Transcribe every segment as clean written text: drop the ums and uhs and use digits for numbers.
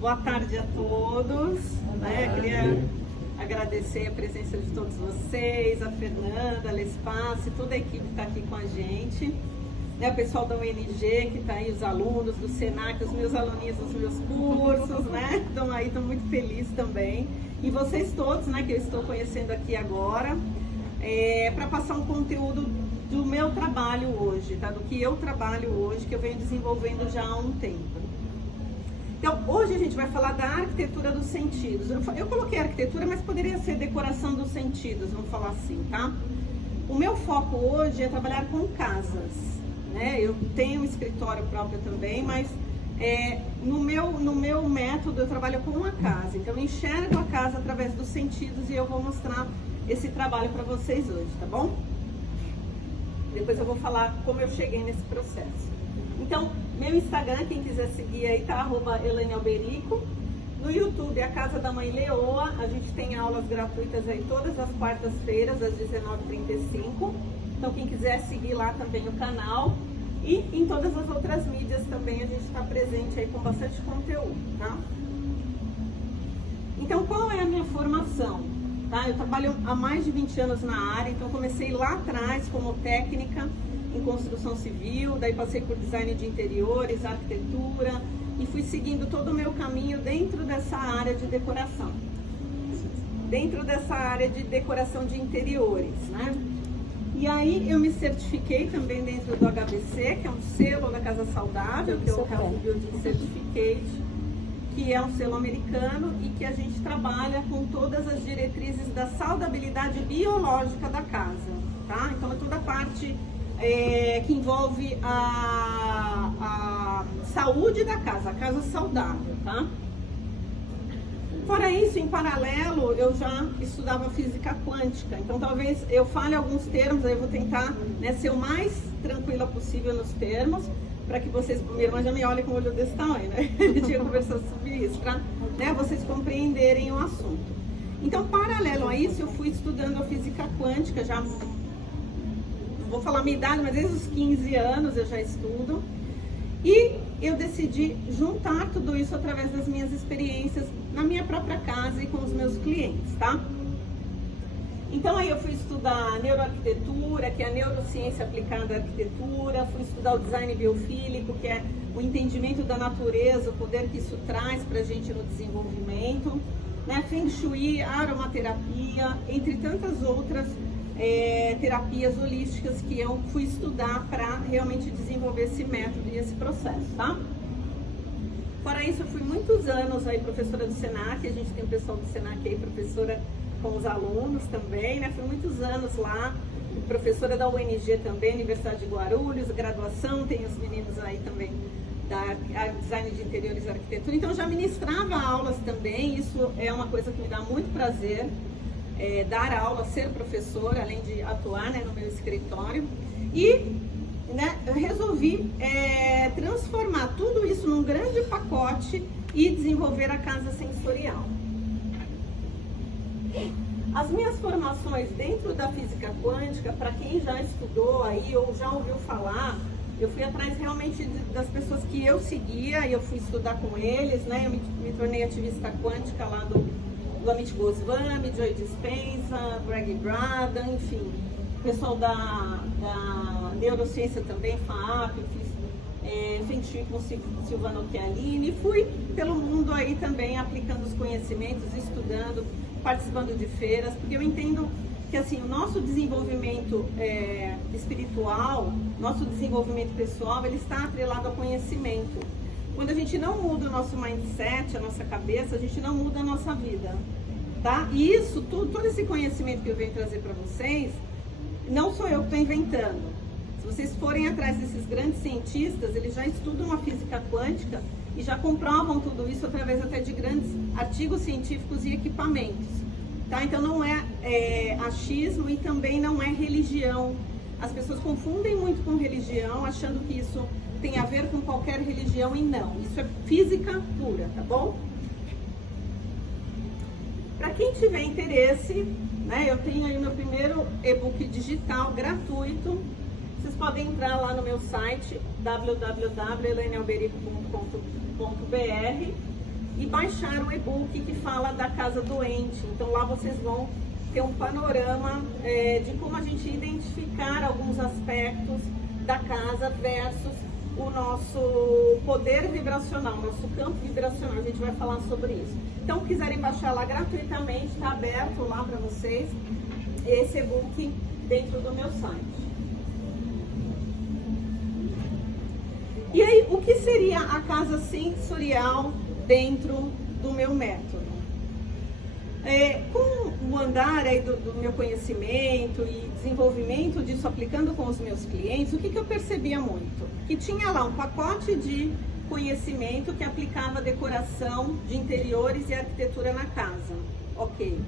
Boa tarde a todos. Queria agradecer a presença de todos vocês, a Fernanda, a Lespace, toda a equipe que está aqui com a gente. O pessoal da UNG que está aí, os alunos do Senac, os meus aluninhos dos meus cursos, Estão aí, estou muito feliz também. E vocês todos, que eu estou conhecendo aqui agora, para passar um conteúdo do meu trabalho hoje, do que eu trabalho hoje, que eu venho desenvolvendo já há um tempo. Então, hoje a gente vai falar da arquitetura dos sentidos. Eu coloquei arquitetura, mas poderia ser decoração dos sentidos, vamos falar assim, tá? O meu foco hoje é trabalhar com casas, Eu tenho um escritório próprio também, mas no meu método eu trabalho com uma casa. Então, eu enxergo a casa através dos sentidos e eu vou mostrar esse trabalho para vocês hoje, tá bom? Depois eu vou falar como eu cheguei nesse processo. Então, meu Instagram, quem quiser seguir aí, tá? @ElaineAlberico. No YouTube, a Casa da Mãe Leoa. A gente tem aulas gratuitas aí todas as quartas-feiras, às 19h35. Então, quem quiser seguir lá também o canal. E em todas as outras mídias também a gente está presente aí com bastante conteúdo, tá? Então, qual é a minha formação? Eu trabalho há mais de 20 anos na área, então comecei lá atrás como técnica em construção civil, daí passei por design de interiores, arquitetura e fui seguindo todo o meu caminho dentro dessa área de decoração. Dentro dessa área de decoração de interiores, E aí eu me certifiquei também dentro do HBC, que é um selo da Casa Saudável, que é o Health Building Certificate, que é um selo americano e que a gente trabalha com todas as diretrizes da saudabilidade biológica da casa, tá? Então é toda a parte que envolve a saúde da casa, a casa saudável, tá? Fora isso, em paralelo, eu já estudava física quântica, então talvez eu fale alguns termos, aí eu vou tentar ser o mais tranquila possível nos termos, para que vocês, minha irmã já me olhem com o olho desse tamanho, A gente ia conversar sobre isso, para vocês compreenderem o assunto. Então, paralelo a isso, eu fui estudando a física quântica, já, não vou falar a minha idade, mas desde os 15 anos eu já estudo, e eu decidi juntar tudo isso através das minhas experiências na minha própria casa e com os meus clientes, tá? Então aí eu fui estudar neuroarquitetura, que é a neurociência aplicada à arquitetura, fui estudar o design biofílico, que é o entendimento da natureza, o poder que isso traz pra gente no desenvolvimento, Feng Shui, aromaterapia, entre tantas outras terapias holísticas que eu fui estudar para realmente desenvolver esse método e esse processo, tá? Fora isso, eu fui muitos anos aí professora do Senac, a gente tem o pessoal do Senac aí, professora com os alunos também, Fui muitos anos lá, professora da UNG também, Universidade de Guarulhos, graduação, tem os meninos aí também da design de interiores e arquitetura, então já ministrava aulas também, isso é uma coisa que me dá muito prazer, dar aula, ser professora, além de atuar no meu escritório, e eu resolvi transformar tudo isso num grande pacote e desenvolver a casa sensorial. As minhas formações dentro da física quântica, para quem já estudou aí ou já ouviu falar, eu fui atrás realmente das pessoas que eu seguia e eu fui estudar com eles, Eu me tornei ativista quântica lá do Amit Goswami, Joe Dispenza, Greg Braden, enfim, o pessoal da neurociência também, FAAP, fiz Feng Shui com Silvano Chialini, fui pelo mundo aí também aplicando os conhecimentos, estudando, participando de feiras, porque eu entendo que assim, o nosso desenvolvimento espiritual, nosso desenvolvimento pessoal, ele está atrelado ao conhecimento. Quando a gente não muda o nosso mindset, a nossa cabeça, a gente não muda a nossa vida, tá? E isso, todo esse conhecimento que eu venho trazer para vocês, não sou eu que estou inventando. Se vocês forem atrás desses grandes cientistas, eles já estudam a física quântica e já comprovam tudo isso através até de grandes artigos científicos e equipamentos, tá? Então não é achismo e também não é religião. As pessoas confundem muito com religião, achando que isso tem a ver com qualquer religião e não. Isso é física pura, tá bom? Para quem tiver interesse, eu tenho aí o meu primeiro e-book digital gratuito, vocês podem entrar lá no meu site www.elanealberico.com.br e baixar o e-book que fala da casa doente. Então lá vocês vão ter um panorama de como a gente identificar alguns aspectos da casa versus o nosso poder vibracional, nosso campo vibracional. A gente vai falar sobre isso. Então, quiserem baixar lá gratuitamente, está aberto lá para vocês esse e-book dentro do meu site. E aí, o que seria a casa sensorial dentro do meu método? Com o andar aí do meu conhecimento e desenvolvimento disso aplicando com os meus clientes, o que eu percebia muito? Que tinha lá um pacote de conhecimento que aplicava decoração de interiores e arquitetura na casa. Ok.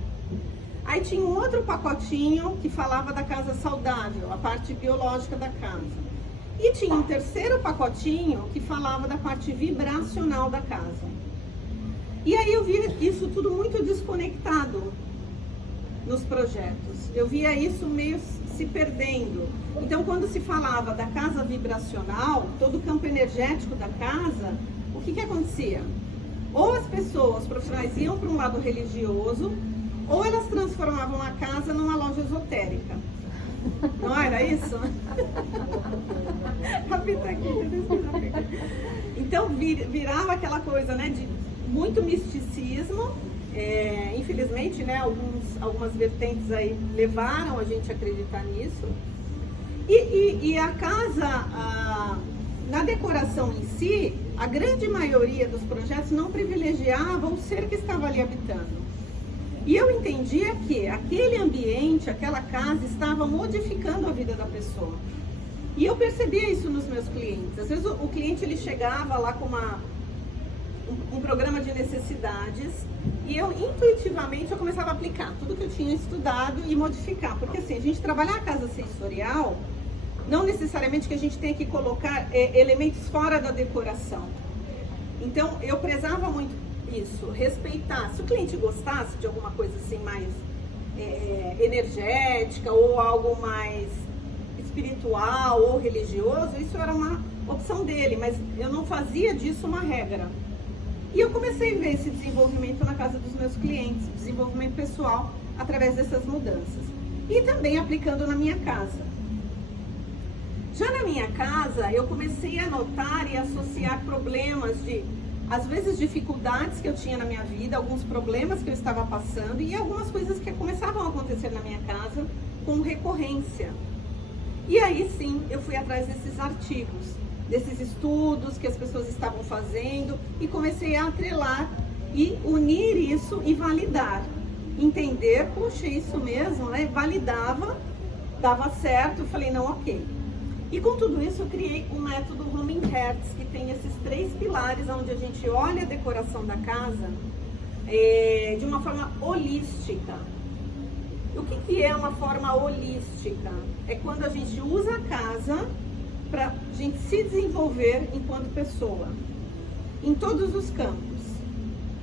Aí tinha um outro pacotinho que falava da casa saudável, a parte biológica da casa. E tinha um terceiro pacotinho que falava da parte vibracional da casa. E aí eu via isso tudo muito desconectado nos projetos. Eu via isso meio se perdendo. Então, quando se falava da casa vibracional, todo o campo energético da casa, o que acontecia? Ou as pessoas, os profissionais, iam para um lado religioso, ou elas transformavam a casa numa loja esotérica. Não era isso? Então virava aquela coisa, né, de muito misticismo. Infelizmente, né, algumas vertentes aí levaram a gente a acreditar nisso. E a casa, na decoração em si, a grande maioria dos projetos não privilegiava o ser que estava ali habitando. E eu entendia que aquele ambiente, aquela casa, estava modificando a vida da pessoa. E eu percebia isso nos meus clientes. Às vezes o cliente ele chegava lá com um programa de necessidades e eu intuitivamente eu começava a aplicar tudo que eu tinha estudado e modificar. Porque assim, a gente trabalhar a casa sensorial, não necessariamente que a gente tenha que colocar elementos fora da decoração. Então eu prezava muito isso, respeitar. Se o cliente gostasse de alguma coisa assim mais energética ou algo mais espiritual ou religioso, isso era uma opção dele, mas eu não fazia disso uma regra. E eu comecei a ver esse desenvolvimento na casa dos meus clientes, desenvolvimento pessoal através dessas mudanças. E também aplicando na minha casa. Já na minha casa, eu comecei a notar e associar problemas às vezes dificuldades que eu tinha na minha vida, alguns problemas que eu estava passando e algumas coisas que começavam a acontecer na minha casa com recorrência. E aí sim, eu fui atrás desses artigos, desses estudos que as pessoas estavam fazendo e comecei a atrelar e unir isso e validar. Entender, poxa, isso mesmo, né? Validava, dava certo, eu falei, não, ok. E com tudo isso eu criei um método Homing Hertz, que tem esses 3 pilares, onde a gente olha a decoração da casa de uma forma holística. O que é uma forma holística? É quando a gente usa a casa para a gente se desenvolver enquanto pessoa, em todos os campos,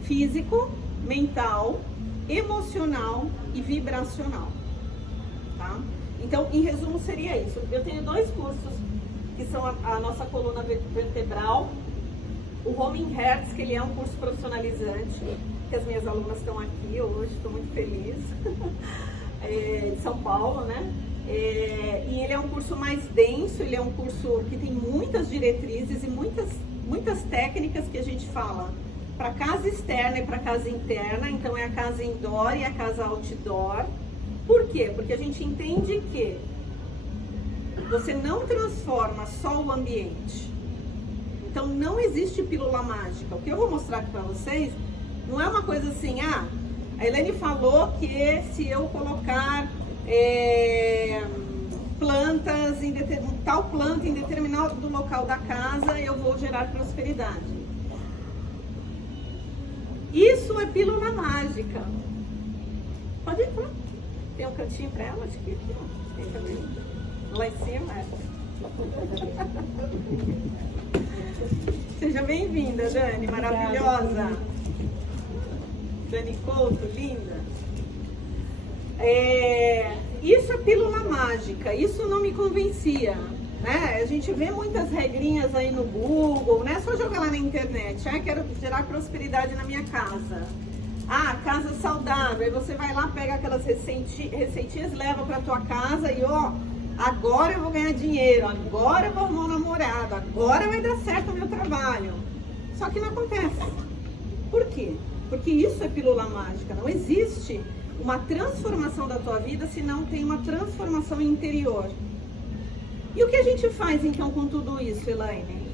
físico, mental, emocional e vibracional, tá? Então, em resumo, seria isso. Eu tenho 2 cursos que são a nossa coluna vertebral, o Homing Hertz, que ele é um curso profissionalizante, que as minhas alunas estão aqui hoje, estou muito feliz, de São Paulo, né? E ele é um curso mais denso, ele é um curso que tem muitas diretrizes e muitas técnicas que a gente fala para casa externa e para casa interna. Então é a casa indoor e a casa outdoor. Por quê? Porque a gente entende que você não transforma só o ambiente. Então não existe pílula mágica. O que eu vou mostrar aqui para vocês não é uma coisa assim, a Elaine falou que se eu colocar plantas tal planta em determinado local da casa, eu vou gerar prosperidade. Isso é pílula mágica. Pode ir, pronto. Tem um cantinho para ela, acho que aqui, ó. Tem também. Lá em cima, Seja bem-vinda, Dani, maravilhosa. Dani Couto, linda. Isso é pílula mágica, isso não me convencia. né? A gente vê muitas regrinhas aí no Google, né? Só jogar lá na internet. Ah, quero gerar prosperidade na minha casa. Ah, casa saudável. Aí você vai lá, pega aquelas receitinhas, leva pra tua casa e ó, agora eu vou ganhar dinheiro, agora eu vou arrumar um namorado, agora vai dar certo o meu trabalho. Só que não acontece. Por quê? Porque isso é pílula mágica. Não existe uma transformação da tua vida se não tem uma transformação interior. E o que a gente faz então com tudo isso, Elaine?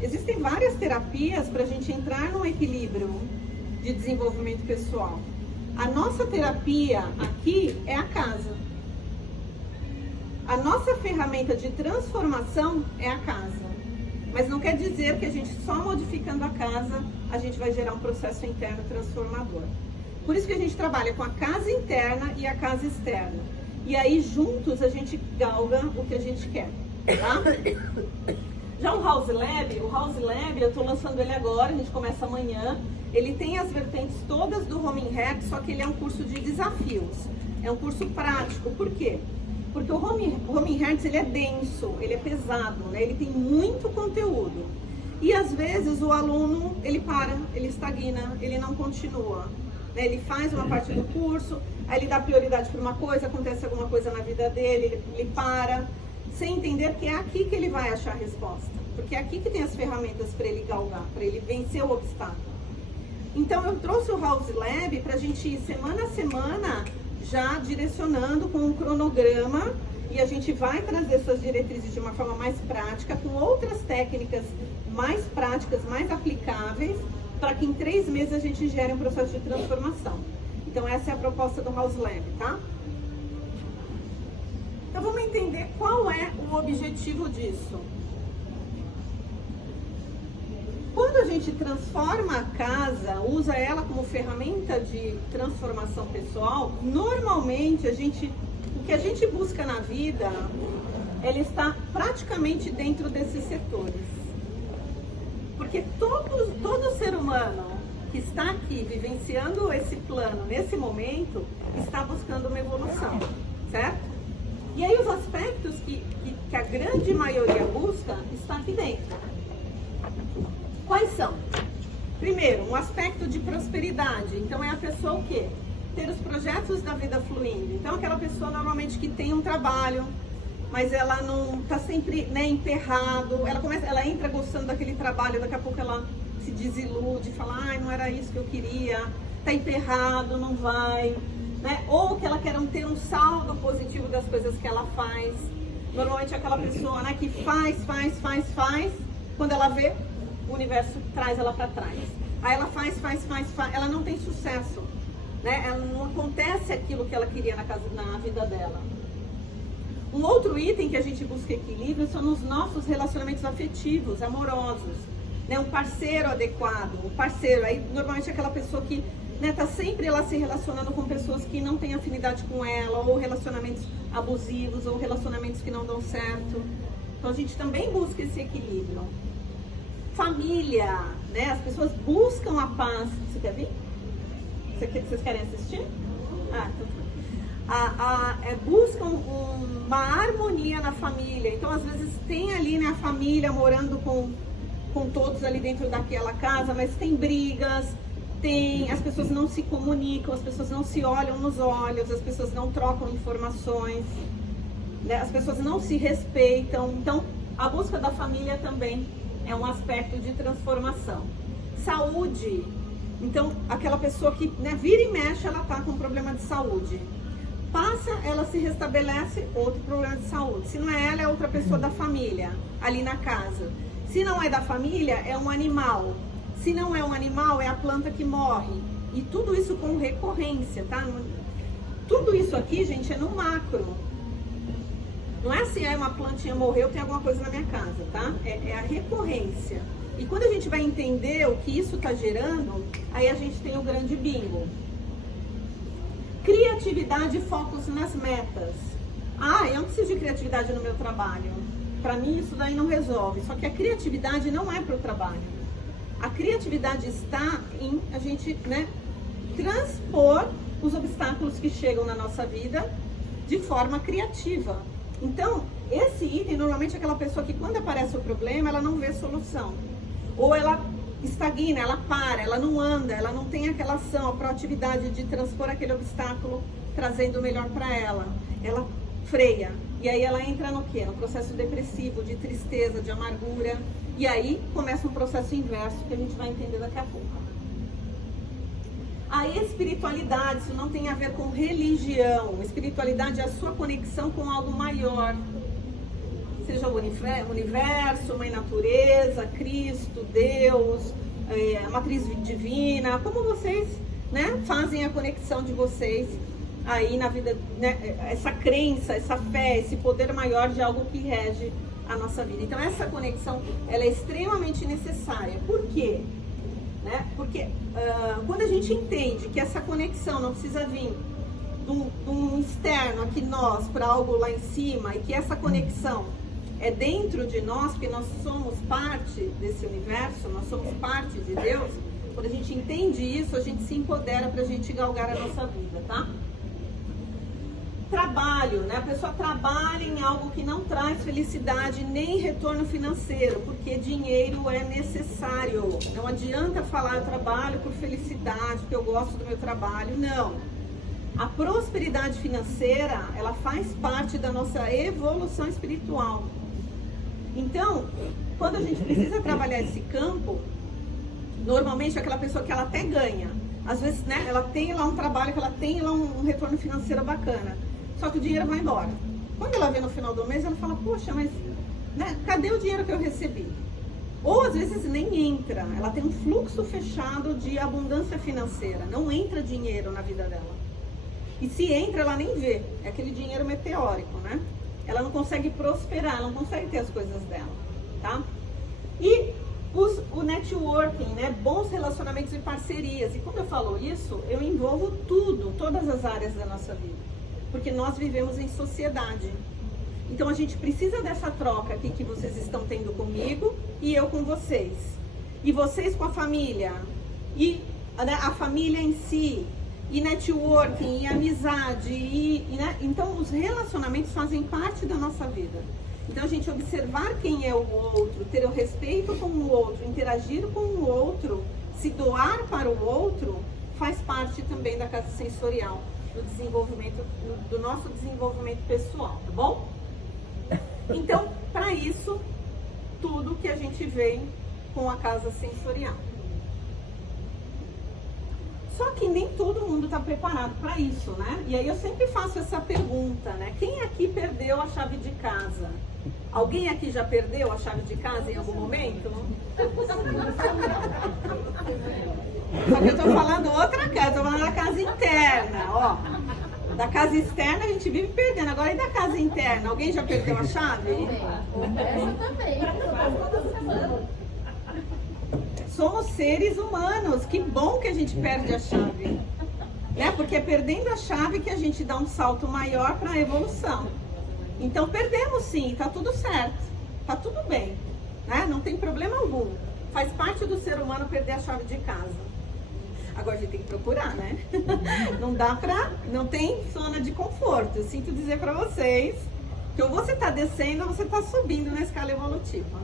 Existem várias terapias para a gente entrar num equilíbrio de desenvolvimento pessoal. A nossa terapia aqui é a casa. A nossa ferramenta de transformação é a casa. Mas não quer dizer que a gente só modificando a casa, a gente vai gerar um processo interno transformador. Por isso que a gente trabalha com a casa interna e a casa externa. E aí juntos a gente galga o que a gente quer, tá? Já o House Lab eu tô lançando ele agora, a gente começa amanhã. Ele tem as vertentes todas do Homing Heart, só que ele é um curso de desafios. É um curso prático. Por quê? Porque o Homing Heart, ele é denso, ele é pesado, né? Ele tem muito conteúdo. E às vezes o aluno, ele para, ele estagna, ele não continua. Né? Ele faz uma parte do curso, aí ele dá prioridade para uma coisa, acontece alguma coisa na vida dele, ele para, sem entender que é aqui que ele vai achar a resposta. Porque é aqui que tem as ferramentas para ele galgar, para ele vencer o obstáculo. Então eu trouxe o House Lab para a gente ir semana a semana já direcionando com um cronograma, e a gente vai trazer essas diretrizes de uma forma mais prática, com outras técnicas mais práticas, mais aplicáveis, para que em 3 meses a gente gere um processo de transformação. Então essa é a proposta do House Lab, tá? Então vamos entender qual é o objetivo disso. Quando a gente transforma a casa, usa ela como ferramenta de transformação pessoal, normalmente o que a gente busca na vida, ela está praticamente dentro desses setores. Porque todo ser humano que está aqui vivenciando esse plano nesse momento, está buscando uma evolução, certo? E aí os aspectos que a grande maioria busca está aqui dentro. Quais são? Primeiro, um aspecto de prosperidade. Então é a pessoa o quê? Ter os projetos da vida fluindo. Então aquela pessoa normalmente que tem um trabalho, mas ela não está sempre, né, emperrado. Ela entra gostando daquele trabalho, daqui a pouco ela se desilude, fala, ai, não era isso que eu queria, tá emperrado, não vai, né? Ou que ela quer ter um saldo positivo das coisas que ela faz. Normalmente é aquela pessoa, né, que faz, quando ela vê, o universo traz ela para trás. Aí ela faz, ela não tem sucesso, né? Ela não acontece aquilo que ela queria na vida dela. Um outro item que a gente busca equilíbrio são os nossos relacionamentos afetivos, amorosos, né? Um parceiro adequado, aí normalmente é aquela pessoa que, né, tá sempre ela se relacionando com pessoas que não têm afinidade com ela, ou relacionamentos abusivos, ou relacionamentos que não dão certo. Então a gente também busca esse equilíbrio. Família, né? As pessoas buscam a paz. Você quer vir? Vocês querem assistir? Então buscam uma harmonia na família. Então, às vezes, tem ali, né, a família morando com todos ali dentro daquela casa, mas tem brigas, as pessoas não se comunicam, as pessoas não se olham nos olhos, as pessoas não trocam informações, né? As pessoas não se respeitam. Então, a busca da família também é um aspecto de transformação. Saúde. Então, aquela pessoa que, né, vira e mexe, ela tá com um problema de saúde. Passa, ela se restabelece, outro problema de saúde. Se não é ela, é outra pessoa da família, ali na casa. Se não é da família, é um animal. Se não é um animal, é a planta que morre. E tudo isso com recorrência, tá? Tudo isso aqui, gente, é no macro. Não é assim, uma plantinha morreu, tem alguma coisa na minha casa, tá? É a recorrência. E quando a gente vai entender o que isso está gerando, aí a gente tem o grande bingo. Criatividade e focos nas metas. Eu não preciso de criatividade no meu trabalho. Para mim isso daí não resolve. Só que a criatividade não é para o trabalho. A criatividade está em a gente, né, transpor os obstáculos que chegam na nossa vida de forma criativa. Então, esse item normalmente é aquela pessoa que quando aparece o problema, ela não vê solução. Ou ela estagna, ela para, ela não anda, ela não tem aquela ação, a proatividade de transpor aquele obstáculo, trazendo o melhor para ela. Ela freia. E aí ela entra no quê? No processo depressivo, de tristeza, de amargura. E aí começa um processo inverso que a gente vai entender daqui a pouco. A espiritualidade, isso não tem a ver com religião. Espiritualidade é a sua conexão com algo maior. Seja o universo, mãe natureza, Cristo, Deus, a matriz divina. Como vocês, né, fazem a conexão de vocês aí na vida, né, essa crença, essa fé, esse poder maior de algo que rege a nossa vida. Então essa conexão, ela é extremamente necessária. Por quê? Né? Porque quando a gente entende que essa conexão não precisa vir de um externo aqui nós para algo lá em cima, e que essa conexão é dentro de nós, porque nós somos parte desse universo, nós somos parte de Deus. Quando a gente entende isso, a gente se empodera para a gente galgar a nossa vida, tá? Trabalho, né? A pessoa trabalha em algo que não traz felicidade nem retorno financeiro, porque dinheiro é necessário. Não adianta falar eu trabalho por felicidade, porque eu gosto do meu trabalho. Não. A prosperidade financeira, ela faz parte da nossa evolução espiritual. Então, quando a gente precisa trabalhar esse campo, normalmente é aquela pessoa que ela até ganha. Às vezes, né, ela tem lá um trabalho, que ela tem lá um retorno financeiro bacana. Só que o dinheiro vai embora. Quando ela vê no final do mês, ela fala, poxa, mas né, cadê o dinheiro que eu recebi? Ou às vezes nem entra. Ela tem um fluxo fechado de abundância financeira. Não entra dinheiro na vida dela. E se entra, ela nem vê. É aquele dinheiro meteórico, né? Ela não consegue prosperar, ela não consegue ter as coisas dela, tá? E o networking, né? Bons relacionamentos e parcerias. E quando eu falo isso, eu envolvo tudo, todas as áreas da nossa vida. Porque nós vivemos em sociedade. Então a gente precisa dessa troca aqui que vocês estão tendo comigo e eu com vocês. E vocês com a família. E né, a família em si. E networking, e amizade. Né? Então os relacionamentos fazem parte da nossa vida. Então a gente observar quem é o outro, ter o respeito com o outro, interagir com o outro, se doar para o outro, faz parte também da casa sensorial. Do desenvolvimento, do nosso desenvolvimento pessoal, tá bom? Então, para isso, tudo que a gente vem com a casa sensorial. Só que nem todo mundo está preparado para isso, né? E aí eu sempre faço essa pergunta, né? Quem aqui perdeu a chave de casa? Alguém aqui já perdeu a chave de casa em algum momento? Só que eu tô falando outra casa, tô falando da casa interna, ó. Da casa externa a gente vive perdendo, agora e da casa interna? Alguém já perdeu a chave? Essa também. Somos seres humanos, que bom que a gente perde a chave. Né? Porque é perdendo a chave que a gente dá um salto maior para a evolução. Então perdemos sim, tá tudo certo, tá tudo bem, né? Não tem problema algum. Faz parte do ser humano perder a chave de casa. Agora a gente tem que procurar, né? Não dá pra... Não tem zona de conforto. Eu sinto dizer pra vocês que ou você tá descendo ou você tá subindo na escala evolutiva.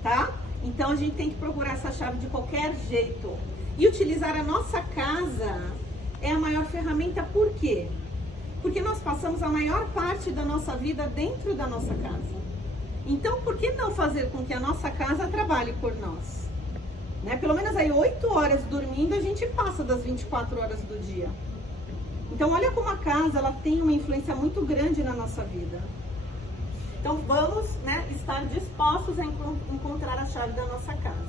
Tá? Então a gente tem que procurar essa chave de qualquer jeito. E utilizar a nossa casa é a maior ferramenta. Por quê? Porque nós passamos a maior parte da nossa vida dentro da nossa casa. Então por que não fazer com que a nossa casa trabalhe por nós? Né? Pelo menos aí 8 horas dormindo a gente passa das 24 horas do dia. Então olha como a casa ela tem uma influência muito grande na nossa vida. Então vamos, né, estar dispostos a encontrar a chave da nossa casa.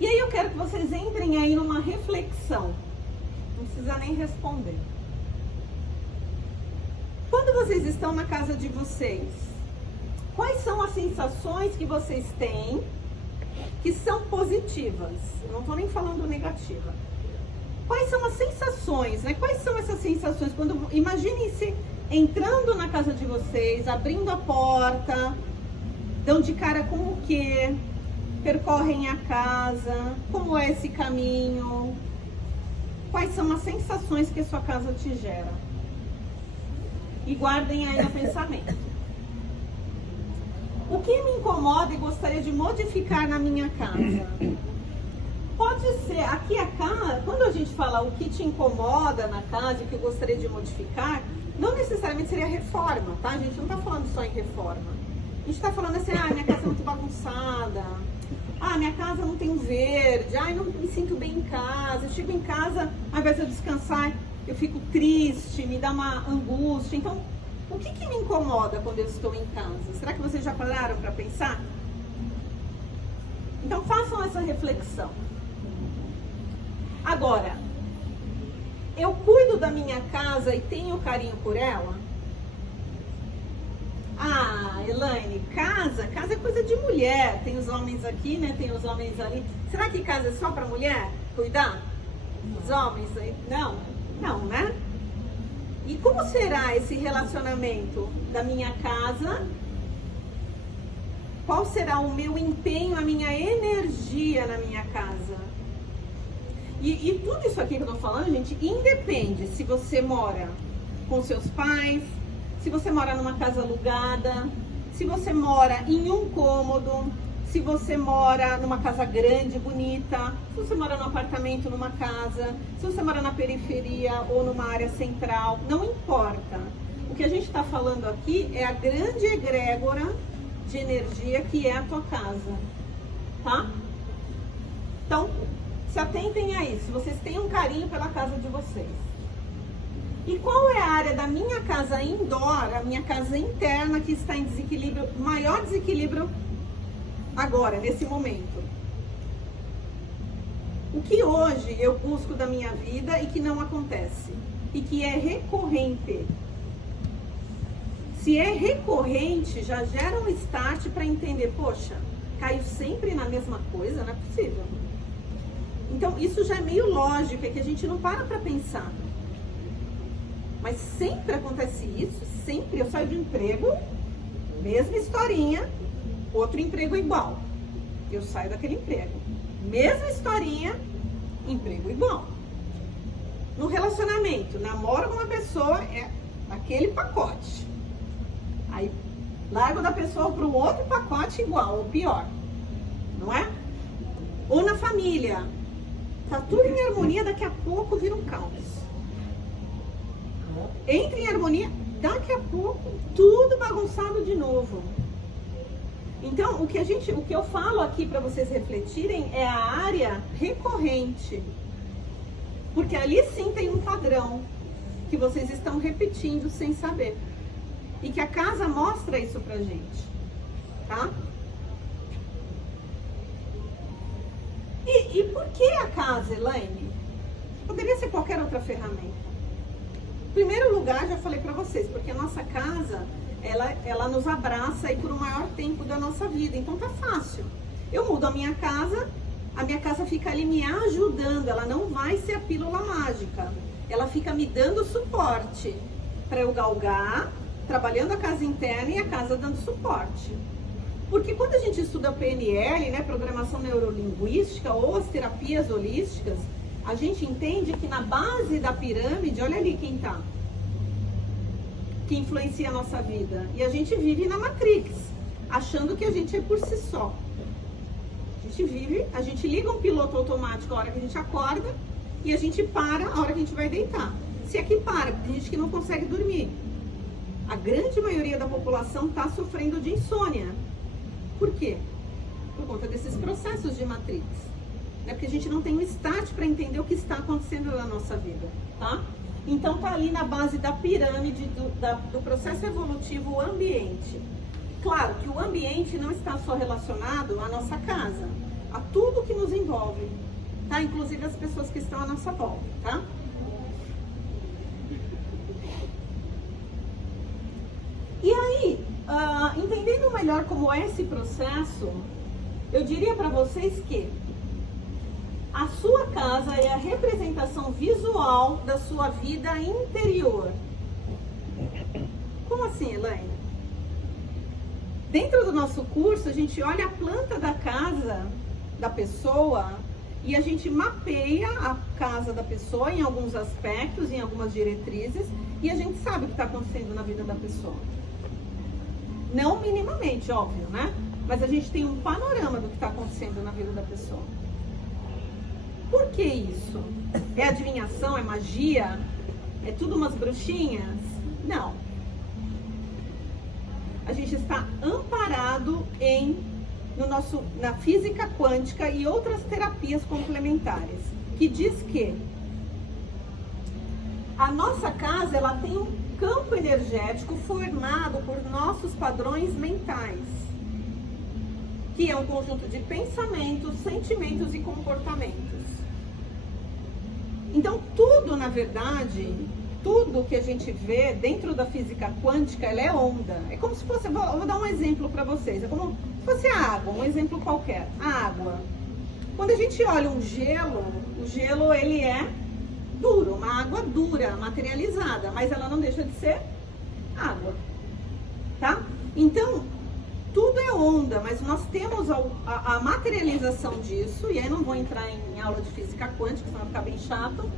E aí eu quero que vocês entrem aí numa reflexão. Não precisa nem responder. Quando vocês estão na casa de vocês, quais são as sensações que vocês têm que são positivas? Eu não estou nem falando negativa. Quais são as sensações, né? Quais são essas sensações? Imaginem-se entrando na casa de vocês, abrindo a porta, dão de cara com o quê? Percorrem a casa, como é esse caminho? Quais são as sensações que a sua casa te gera? e guardem aí no pensamento. O que me incomoda e gostaria de modificar na minha casa? Pode ser, aqui a casa, quando a gente fala o que te incomoda na casa, o que eu gostaria de modificar, não necessariamente seria reforma, tá? A gente não está falando só em reforma. A gente está falando assim, minha casa é muito bagunçada, minha casa não tem verde, não me sinto bem em casa, eu chego em casa, ao invés de eu descansar, eu fico triste, me dá uma angústia. Então, o que me incomoda quando eu estou em casa? Será que vocês já pararam para pensar? Então, façam essa reflexão. Agora, eu cuido da minha casa e tenho carinho por ela? Elaine, casa é coisa de mulher. Tem os homens aqui, né? Tem os homens ali. Será que casa é só para mulher cuidar? Os homens aí? Não, né? E como será esse relacionamento da minha casa? Qual será o meu empenho, a minha energia na minha casa? E tudo isso aqui que eu tô falando, gente, independe se você mora com seus pais, se você mora numa casa alugada, se você mora em um cômodo, se você mora numa casa grande, bonita, se você mora num apartamento, numa casa, se você mora na periferia ou numa área central, não importa. O que a gente está falando aqui é a grande egrégora de energia que é a tua casa, tá? Então, se atentem a isso, vocês têm um carinho pela casa de vocês. E qual é a área da minha casa indoor, a minha casa interna, que está em desequilíbrio, maior desequilíbrio agora, nesse momento? O que hoje eu busco da minha vida e que não acontece? E que é recorrente? Se é recorrente, já gera um start para entender, poxa, caiu sempre na mesma coisa, não é possível. Então, isso já é meio lógico, é que a gente não para pensar. Mas sempre acontece isso, sempre. Eu saio de um emprego, mesma historinha, outro emprego igual. Eu saio daquele emprego, mesma historinha, emprego igual. No relacionamento, namoro com uma pessoa, é aquele pacote. Aí, largo da pessoa para um outro pacote igual, ou pior. Não é? Ou na família. Tá tudo em harmonia, daqui a pouco vira um caos. Entra em harmonia, daqui a pouco tudo bagunçado de novo. Então, o que eu falo aqui para vocês refletirem é a área recorrente. Porque ali sim tem um padrão que vocês estão repetindo sem saber. E que a casa mostra isso pra gente, tá? E por que a casa, Elaine? Poderia ser qualquer outra ferramenta. Em primeiro lugar, já falei pra vocês, porque a nossa casa, ela nos abraça aí por o maior tempo da nossa vida. Então tá fácil. Eu mudo a minha casa fica ali me ajudando. Ela não vai ser a pílula mágica. Ela fica me dando suporte para eu galgar, trabalhando a casa interna e a casa dando suporte. Porque quando a gente estuda PNL, né, programação neurolinguística ou as terapias holísticas, a gente entende que na base da pirâmide, olha ali quem tá, que influencia a nossa vida. E a gente vive na Matrix, achando que a gente é por si só. A gente liga um piloto automático a hora que a gente acorda e a gente para a hora que a gente vai deitar. Se aqui para, tem gente que não consegue dormir. A grande maioria da população está sofrendo de insônia. Por quê? Por conta desses processos de Matrix. É porque a gente não tem um start para entender o que está acontecendo na nossa vida, tá? Então tá ali na base da pirâmide do processo evolutivo o ambiente. Claro que o ambiente não está só relacionado à nossa casa, a tudo que nos envolve, tá? Inclusive as pessoas que estão à nossa volta, tá? E aí, entendendo melhor como é esse processo, eu diria para vocês que a sua casa é a representação visual da sua vida interior. Como assim, Elaine? Dentro do nosso curso, a gente olha a planta da casa da pessoa e a gente mapeia a casa da pessoa em alguns aspectos, em algumas diretrizes, e a gente sabe o que está acontecendo na vida da pessoa. Não minimamente, óbvio, né? Mas a gente tem um panorama do que está acontecendo na vida da pessoa. Por que isso? É adivinhação? É magia? É tudo umas bruxinhas? Não. A gente está amparado na física quântica e outras terapias complementares, que diz que a nossa casa, ela tem um campo energético formado por nossos padrões mentais, que é um conjunto de pensamentos, sentimentos e comportamentos. Então, tudo, na verdade, tudo que a gente vê dentro da física quântica, ela é onda. É como se fosse, eu vou dar um exemplo para vocês, é como se fosse a água, um exemplo qualquer. A água. Quando a gente olha um gelo, o gelo ele é duro, uma água dura, materializada, mas ela não deixa de ser água, tá? Então, tudo é onda, mas nós temos a materialização disso, e aí não vou entrar em aula de física quântica, senão vai ficar bem chato,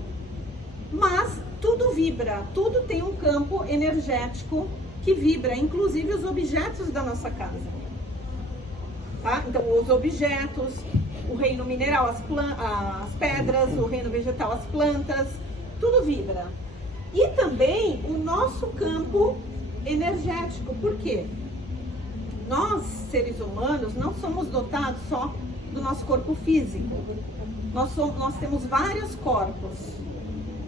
mas tudo vibra, tudo tem um campo energético que vibra, inclusive os objetos da nossa casa, tá? Então, os objetos, o reino mineral, as pedras, o reino vegetal, as plantas, tudo vibra. E também o nosso campo energético, por quê? Nós, seres humanos, não somos dotados só do nosso corpo físico. Nós temos vários corpos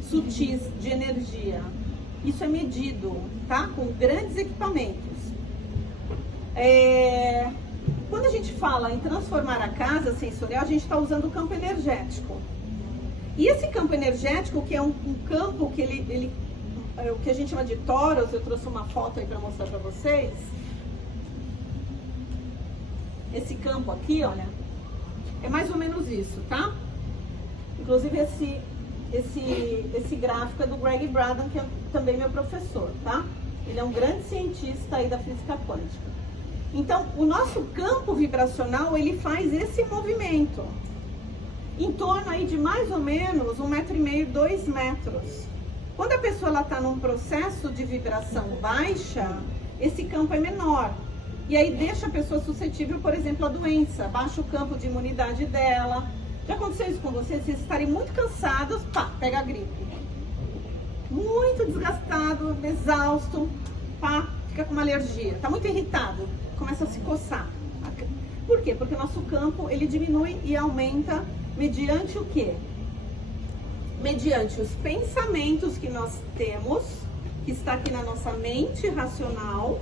sutis de energia. Isso é medido, tá? Com grandes equipamentos. Quando a gente fala em transformar a casa sensorial, a gente está usando o campo energético. E esse campo energético, que é um campo que ele é o que a gente chama de toros, eu trouxe uma foto aí para mostrar para vocês. Esse campo aqui, olha, é mais ou menos isso, tá? Inclusive esse gráfico é do Greg Braden, que é também meu professor, tá? Ele é um grande cientista aí da física quântica. Então, o nosso campo vibracional, ele faz esse movimento em torno aí de mais ou menos 1,5 m, 2 metros. Quando a pessoa está num processo de vibração baixa, esse campo é menor. E aí deixa a pessoa suscetível, por exemplo, à doença. Baixa o campo de imunidade dela. Já aconteceu isso com vocês? Vocês estarem muito cansados, pá, pega a gripe. Muito desgastado, exausto, pá, fica com uma alergia. Tá muito irritado, começa a se coçar. Por quê? Porque o nosso campo, ele diminui e aumenta mediante o quê? Mediante os pensamentos que nós temos, que está aqui na nossa mente racional,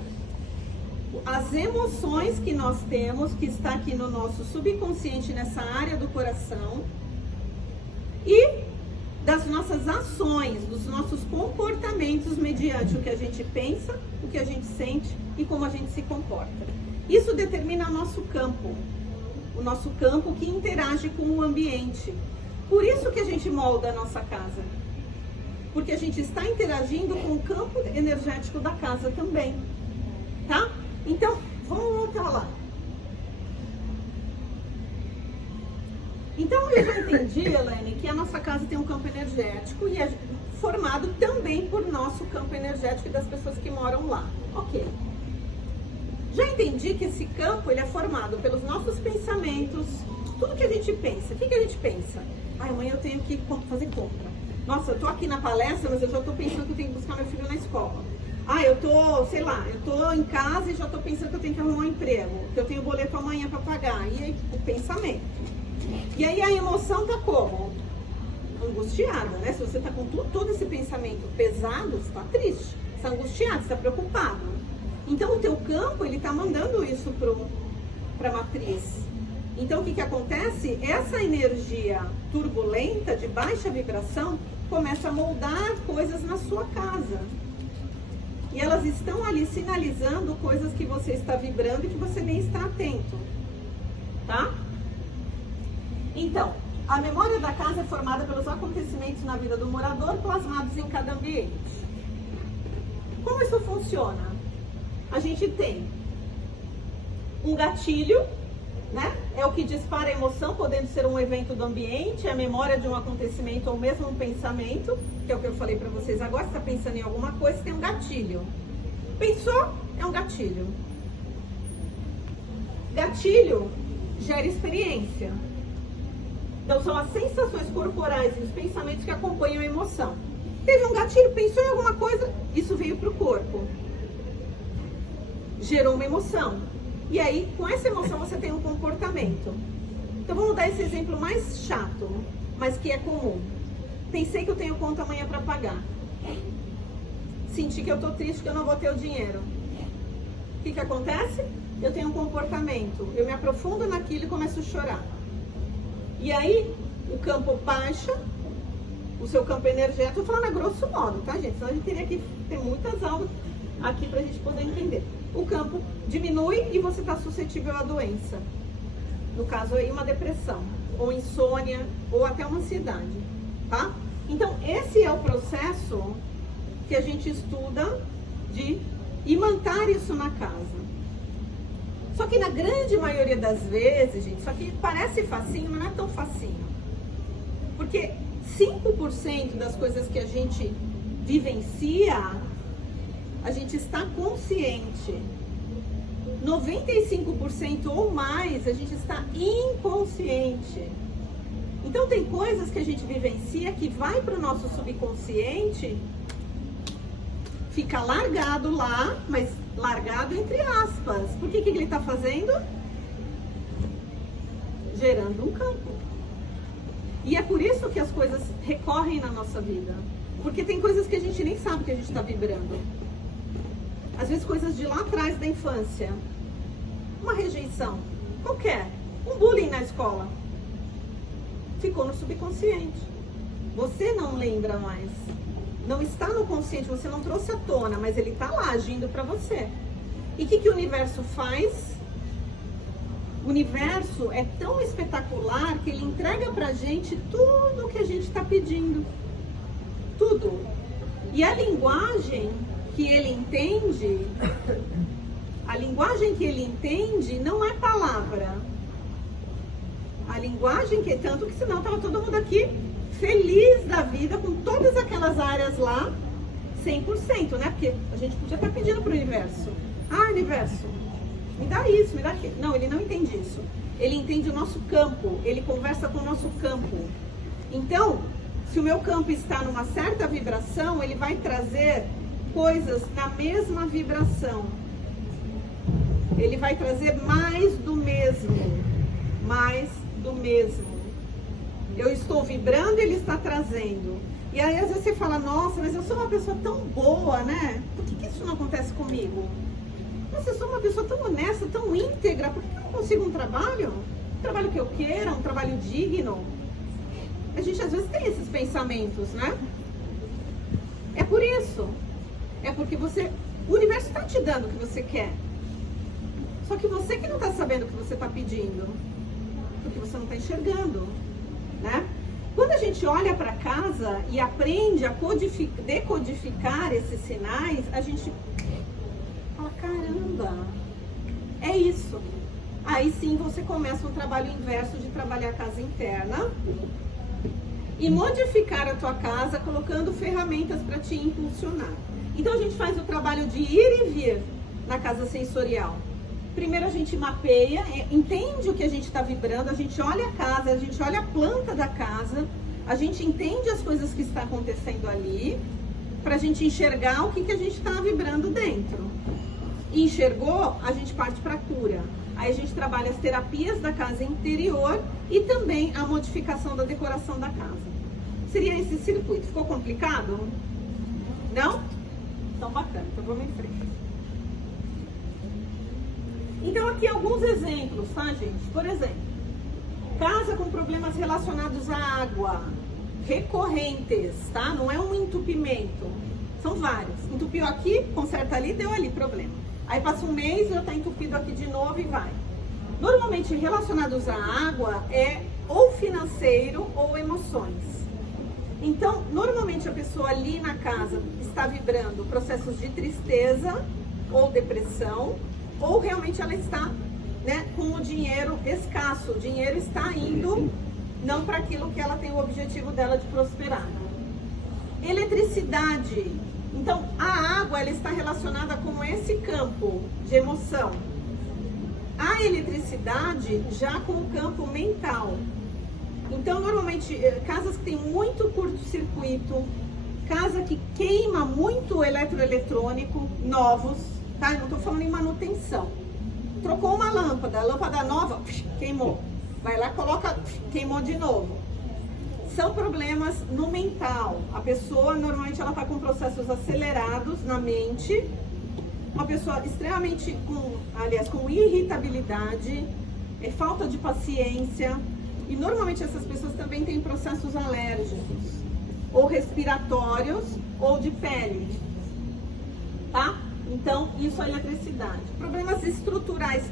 as emoções que nós temos, que está aqui no nosso subconsciente, nessa área do coração, e das nossas ações, dos nossos comportamentos, mediante o que a gente pensa, o que a gente sente e como a gente se comporta. Isso determina o nosso campo que interage com o ambiente. Por isso que a gente molda a nossa casa, porque a gente está interagindo com o campo energético da casa também, tá? Então, vamos voltar lá. Então, eu já entendi, Elaine, que a nossa casa tem um campo energético e é formado também por nosso campo energético e das pessoas que moram lá. Ok. Já entendi que esse campo ele é formado pelos nossos pensamentos, tudo que a gente pensa. O que a gente pensa? Amanhã eu tenho que fazer compra. Nossa, eu tô aqui na palestra, mas eu já tô pensando que eu tenho que buscar meu filho na escola. Eu tô em casa e já tô pensando que eu tenho que arrumar um emprego, que eu tenho boleto amanhã para pagar. E aí, o pensamento. E aí a emoção tá como? Angustiada, né? Se você tá com todo esse pensamento pesado, você tá triste, você tá angustiado, você tá preocupado. Então o teu campo, ele tá mandando isso pra matriz. Então o que acontece? Essa energia turbulenta, de baixa vibração, começa a moldar coisas na sua casa. E elas estão ali sinalizando coisas que você está vibrando e que você nem está atento, tá? Então, a memória da casa é formada pelos acontecimentos na vida do morador plasmados em cada ambiente. Como isso funciona? A gente tem um gatilho, né? é o que dispara a emoção, podendo ser um evento do ambiente, a memória de um acontecimento ou mesmo um pensamento, que é o que eu falei para vocês agora. Você está pensando em alguma coisa, tem um gatilho. Pensou, é um gatilho. Gatilho gera experiência. Então são as sensações corporais e os pensamentos que acompanham a emoção. Teve um gatilho, pensou em alguma coisa, isso veio para o corpo. Gerou uma emoção. E aí, com essa emoção, você tem um comportamento. Então vamos dar esse exemplo mais chato, mas que é comum. Pensei que eu tenho conta amanhã para pagar. Senti que eu tô triste, que eu não vou ter o dinheiro. O que acontece? Eu tenho um comportamento. Eu me aprofundo naquilo e começo a chorar. E aí, o campo baixa, o seu campo energético, tô falando a grosso modo, tá, gente? Senão a gente teria que ter muitas aulas aqui pra gente poder entender. O campo diminui e você está suscetível à doença. No caso aí, uma depressão, ou insônia, ou até uma ansiedade, tá? Então, esse é o processo que a gente estuda de imantar isso na casa. Só que na grande maioria das vezes, gente, isso aqui parece facinho, mas não é tão facinho. Porque 5% das coisas que a gente vivencia, a gente está consciente. 95% ou mais, a gente está inconsciente. Então tem coisas que a gente vivencia que vai para o nosso subconsciente, fica largado lá, mas largado entre aspas. Por que ele está fazendo? Gerando um campo. E é por isso que as coisas recorrem na nossa vida. Porque tem coisas que a gente nem sabe que a gente está vibrando. Às vezes coisas de lá atrás da infância. Uma rejeição, qualquer. Um bullying na escola. Ficou no subconsciente. Você não lembra mais. Não está no consciente, você não trouxe à tona, mas ele está lá agindo para você. E o que o universo faz? O universo é tão espetacular que ele entrega pra gente tudo o que a gente está pedindo. Tudo. E a linguagem que ele entende, não é palavra. A linguagem que, tanto que senão estava todo mundo aqui feliz da vida, com todas aquelas áreas lá, 100%, né? Porque a gente podia estar pedindo para o universo. Ah, universo, me dá isso, me dá aquilo. Não, ele não entende isso. Ele entende o nosso campo, ele conversa com o nosso campo. Então, se o meu campo está numa certa vibração, ele vai trazer coisas na mesma vibração. Ele vai trazer mais do mesmo. Mais do mesmo. Eu estou vibrando e ele está trazendo. E aí às vezes você fala, nossa, mas eu sou uma pessoa tão boa, né? Por que isso não acontece comigo? Mas eu sou uma pessoa tão honesta, tão íntegra, por que eu não consigo um trabalho? Um trabalho que eu queira, um trabalho digno? A gente às vezes tem esses pensamentos, né? É por isso. É porque o universo está te dando o que você quer. Só que você que não está sabendo o que você está pedindo. Porque você não está enxergando, né? Quando a gente olha para casa e aprende a decodificar esses sinais, a gente fala, caramba, é isso. Aí sim você começa um trabalho inverso de trabalhar a casa interna e modificar a tua casa colocando ferramentas para te impulsionar. Então a gente faz o trabalho de ir e vir na casa sensorial. Primeiro a gente mapeia, entende o que a gente está vibrando, a gente olha a casa, a gente olha a planta da casa, a gente entende as coisas que estão acontecendo ali, para a gente enxergar o que a gente está vibrando dentro. E enxergou, a gente parte para a cura. Aí a gente trabalha as terapias da casa interior e também a modificação da decoração da casa. Seria esse circuito. Ficou complicado? Não? Então bacana, então vamos em frente. Então aqui alguns exemplos, tá, gente? Por exemplo, casa com problemas relacionados à água, recorrentes, tá? Não é um entupimento, são vários. Entupiu aqui, conserta ali, deu ali problema. Aí passa um mês, já tá entupido aqui de novo e vai. Normalmente relacionados à água é ou financeiro ou emoções. Então, normalmente a pessoa ali na casa está vibrando processos de tristeza ou depressão, ou realmente ela está né, com o dinheiro escasso. O dinheiro está indo não para aquilo que ela tem o objetivo dela de prosperar. Eletricidade. Então, a água ela está relacionada com esse campo de emoção. A eletricidade já com o campo mental. Então, normalmente, casas que tem muito curto-circuito, casa que queima muito eletroeletrônico, novos, tá? Eu não estou falando em manutenção. Trocou uma lâmpada, a lâmpada nova, queimou. Vai lá, coloca, queimou de novo. São problemas no mental. A pessoa, normalmente, ela está com processos acelerados na mente. Uma pessoa extremamente, com irritabilidade, falta de paciência. E, normalmente, essas pessoas também têm processos alérgicos, ou respiratórios, ou de pele, tá? Então, isso é eletricidade. Problemas estruturais,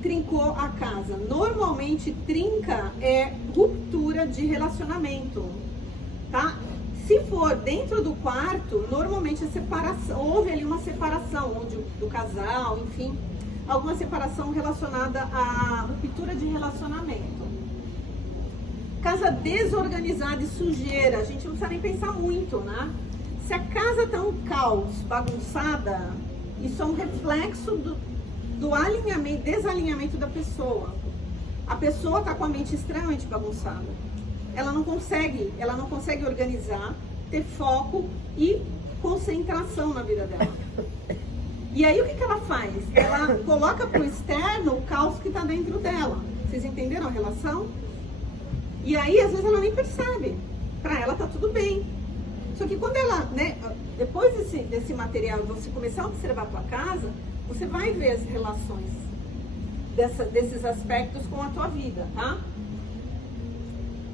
trincou a casa. Normalmente, trinca é ruptura de relacionamento, tá? Se for dentro do quarto, normalmente é separação, houve ali uma separação, do casal, enfim, alguma separação relacionada à ruptura de relacionamento. Casa desorganizada e sujeira, a gente não precisa nem pensar muito, né? Se a casa tá um caos, bagunçada, isso é um reflexo do alinhamento, desalinhamento da pessoa. A pessoa tá com a mente extremamente bagunçada. Ela não consegue organizar, ter foco e concentração na vida dela. E aí o que ela faz? Ela coloca pro externo o caos que tá dentro dela. Vocês entenderam a relação? E aí, às vezes, ela nem percebe. Pra ela tá tudo bem. Só que quando ela, né, depois desse material, você começar a observar a tua casa, você vai ver as relações desses aspectos com a tua vida, tá?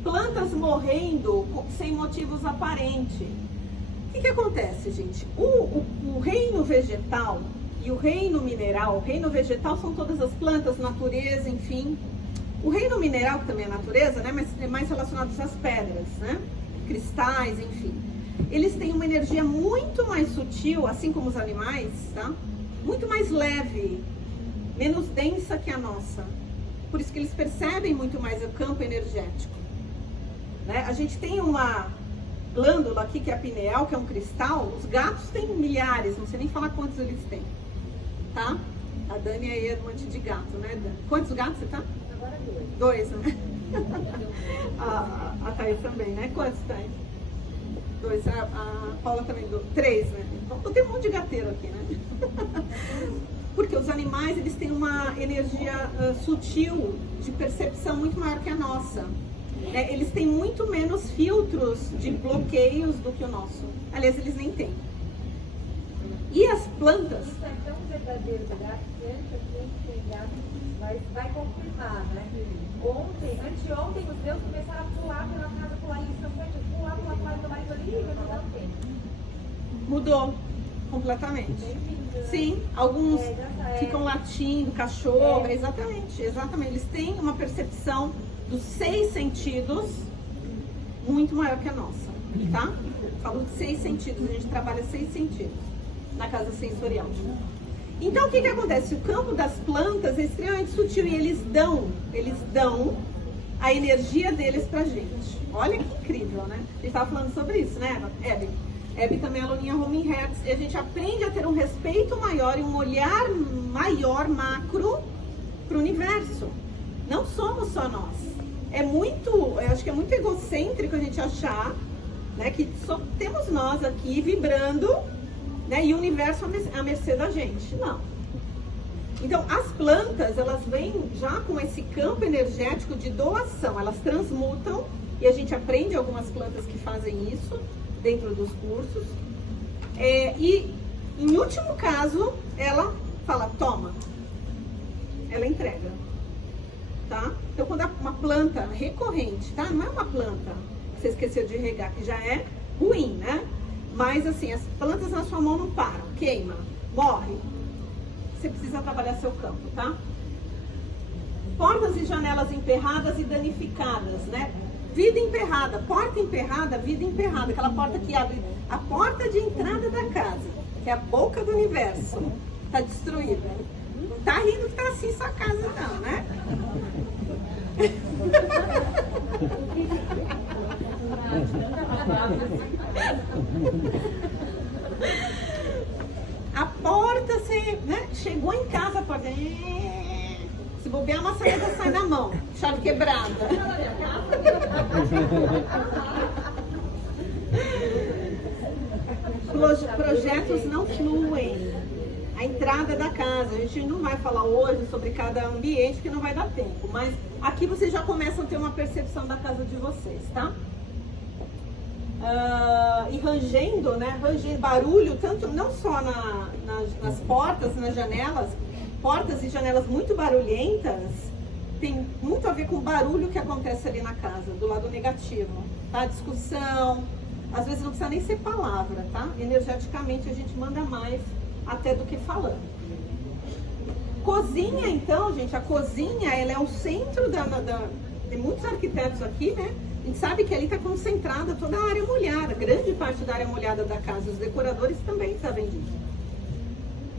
Plantas morrendo sem motivos aparentes. O que acontece, gente? O reino vegetal e o reino mineral, o reino vegetal são todas as plantas, natureza, enfim. O reino mineral, que também é natureza, né, mas é mais relacionado às pedras, né? Cristais, enfim. Eles têm uma energia muito mais sutil, assim como os animais, tá? Muito mais leve, menos densa que a nossa. Por isso que eles percebem muito mais o campo energético, né? A gente tem uma glândula aqui que é a pineal, que é um cristal. Os gatos têm milhares, não sei nem falar quantos eles têm, tá? A Dani aí é amante de gato, né, Dani? Quantos gatos você tá? Agora Dois, né? A Thaís também, né? Quantos, Thaís? Dois. A Paula também, três, né? Então, eu tenho um monte de gateiro aqui, né? Porque os animais, eles têm uma energia sutil de percepção muito maior que a nossa. Eles têm muito menos filtros de bloqueios do que o nosso. Aliás, eles nem têm. E as plantas? Isso é tão verdadeiro do gato que tem gato vai confirmar, né? Anteontem, os meus começaram a pular pela casa, pular ali, pular pela casa do marido ali, e vai dar um tempo. Mudou completamente. Sim, alguns ficam latindo, cachorro, exatamente. Eles têm uma percepção dos 6 sentidos muito maior que a nossa, tá? Falo de 6 sentidos, a gente trabalha 6 sentidos na casa sensorial. Então, o que acontece? O campo das plantas é extremamente sutil e eles dão a energia deles pra gente. Olha que incrível, né? A gente estava falando sobre isso, né, Hebe? Hebe também é aluninha Home Hertz, e a gente aprende a ter um respeito maior e um olhar maior, macro, para o universo. Não somos só nós. Eu acho que é muito egocêntrico a gente achar, né, que só temos nós aqui vibrando, né, e o universo à mercê da gente. Não. Então, as plantas, elas vêm já com esse campo energético de doação. Elas transmutam, e a gente aprende algumas plantas que fazem isso dentro dos cursos. E, em último caso, ela fala, toma. Ela entrega. Tá? Então, quando uma planta recorrente, tá? Não é uma planta que você esqueceu de regar, que já é ruim, né? Mas, assim, as plantas na sua mão não param, queima, morre. Você precisa trabalhar seu campo, tá? Portas e janelas emperradas e danificadas, né? Vida emperrada, porta emperrada, vida emperrada. Aquela porta que abre a porta de entrada da casa, que é a boca do universo, tá destruída. tá rindo que tá assim sua casa não, né? A porta, você, né? Chegou em casa, a porta... Se bobear, a maçaneta sai da mão. Chave quebrada. Projetos não fluem. A entrada da casa. A gente não vai falar hoje sobre cada ambiente, porque não vai dar tempo. Mas aqui vocês já começam a ter uma percepção da casa de vocês, tá? E rangendo, né? Rangendo, barulho, tanto não só nas portas, nas janelas. Portas e janelas muito barulhentas tem muito a ver com o barulho que acontece ali na casa, do lado negativo, tá? Discussão, às vezes não precisa nem ser palavra, tá? Energeticamente a gente manda mais até do que falando. Cozinha, então, gente, a cozinha, ela é o centro tem muitos arquitetos aqui, né? A gente sabe que ali está concentrada toda a área molhada, grande parte da área molhada da casa, os decoradores também sabem disso.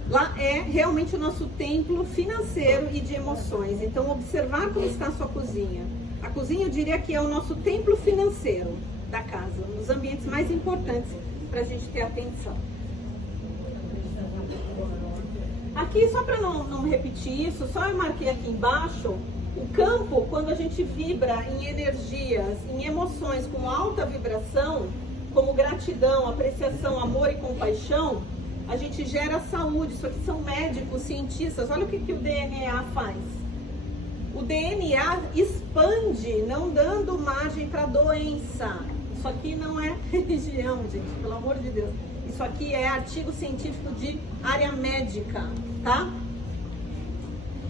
Lá é realmente o nosso templo financeiro e de emoções. Então, observar como está a sua cozinha. A cozinha, eu diria que é o nosso templo financeiro da casa, um dos ambientes mais importantes para a gente ter atenção. Aqui, só para não repetir isso, só eu marquei aqui embaixo, o campo, quando a gente vibra em energias, em emoções com alta vibração, como gratidão, apreciação, amor e compaixão, a gente gera saúde. Isso aqui são médicos, cientistas. Olha o que o DNA faz. O DNA expande, não dando margem para doença. Isso aqui não é religião, gente, pelo amor de Deus. Isso aqui é artigo científico de área médica, tá?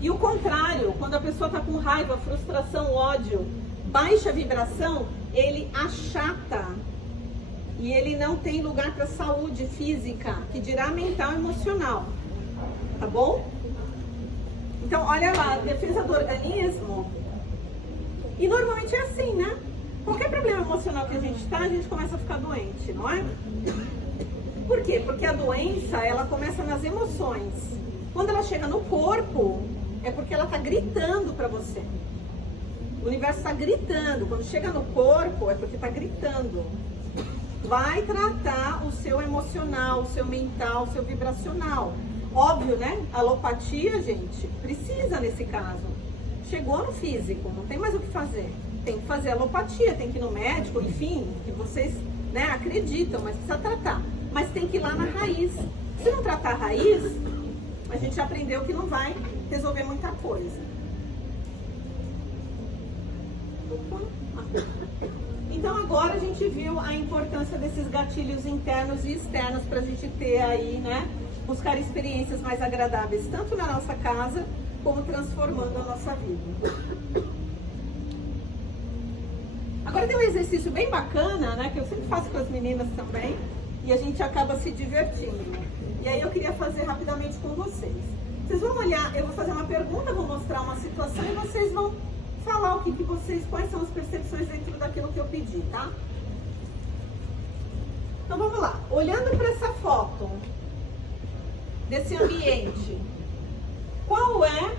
E o contrário, quando a pessoa está com raiva, frustração, ódio, baixa vibração, ele achata. E ele não tem lugar para saúde física, que dirá mental e emocional. Tá bom? Então, olha lá, defesa do organismo. E normalmente é assim, né? Qualquer problema emocional que a gente começa a ficar doente, não é? Por quê? Porque a doença, ela começa nas emoções. Quando ela chega no corpo, é porque ela está gritando para você. O universo está gritando. Quando chega no corpo, é porque está gritando. Vai tratar o seu emocional, o seu mental, o seu vibracional. Óbvio, né? Alopatia, gente, precisa nesse caso. Chegou no físico, não tem mais o que fazer. Tem que fazer alopatia, tem que ir no médico, enfim, que vocês, né, acreditam, mas precisa tratar. Mas tem que ir lá na raiz. Se não tratar a raiz, a gente aprendeu que não vai resolver muita coisa. Então agora a gente viu a importância desses gatilhos internos e externos para a gente ter aí, né, buscar experiências mais agradáveis, tanto na nossa casa, como transformando a nossa vida. Agora tem um exercício bem bacana, né, que eu sempre faço com as meninas também, e a gente acaba se divertindo. E aí eu queria fazer rapidamente com vocês. Vocês vão olhar, eu vou fazer uma pergunta, vou mostrar uma situação e vocês vão falar o que vocês, quais são as percepções dentro daquilo que eu pedi, tá? Então vamos lá. Olhando para essa foto desse ambiente, qual é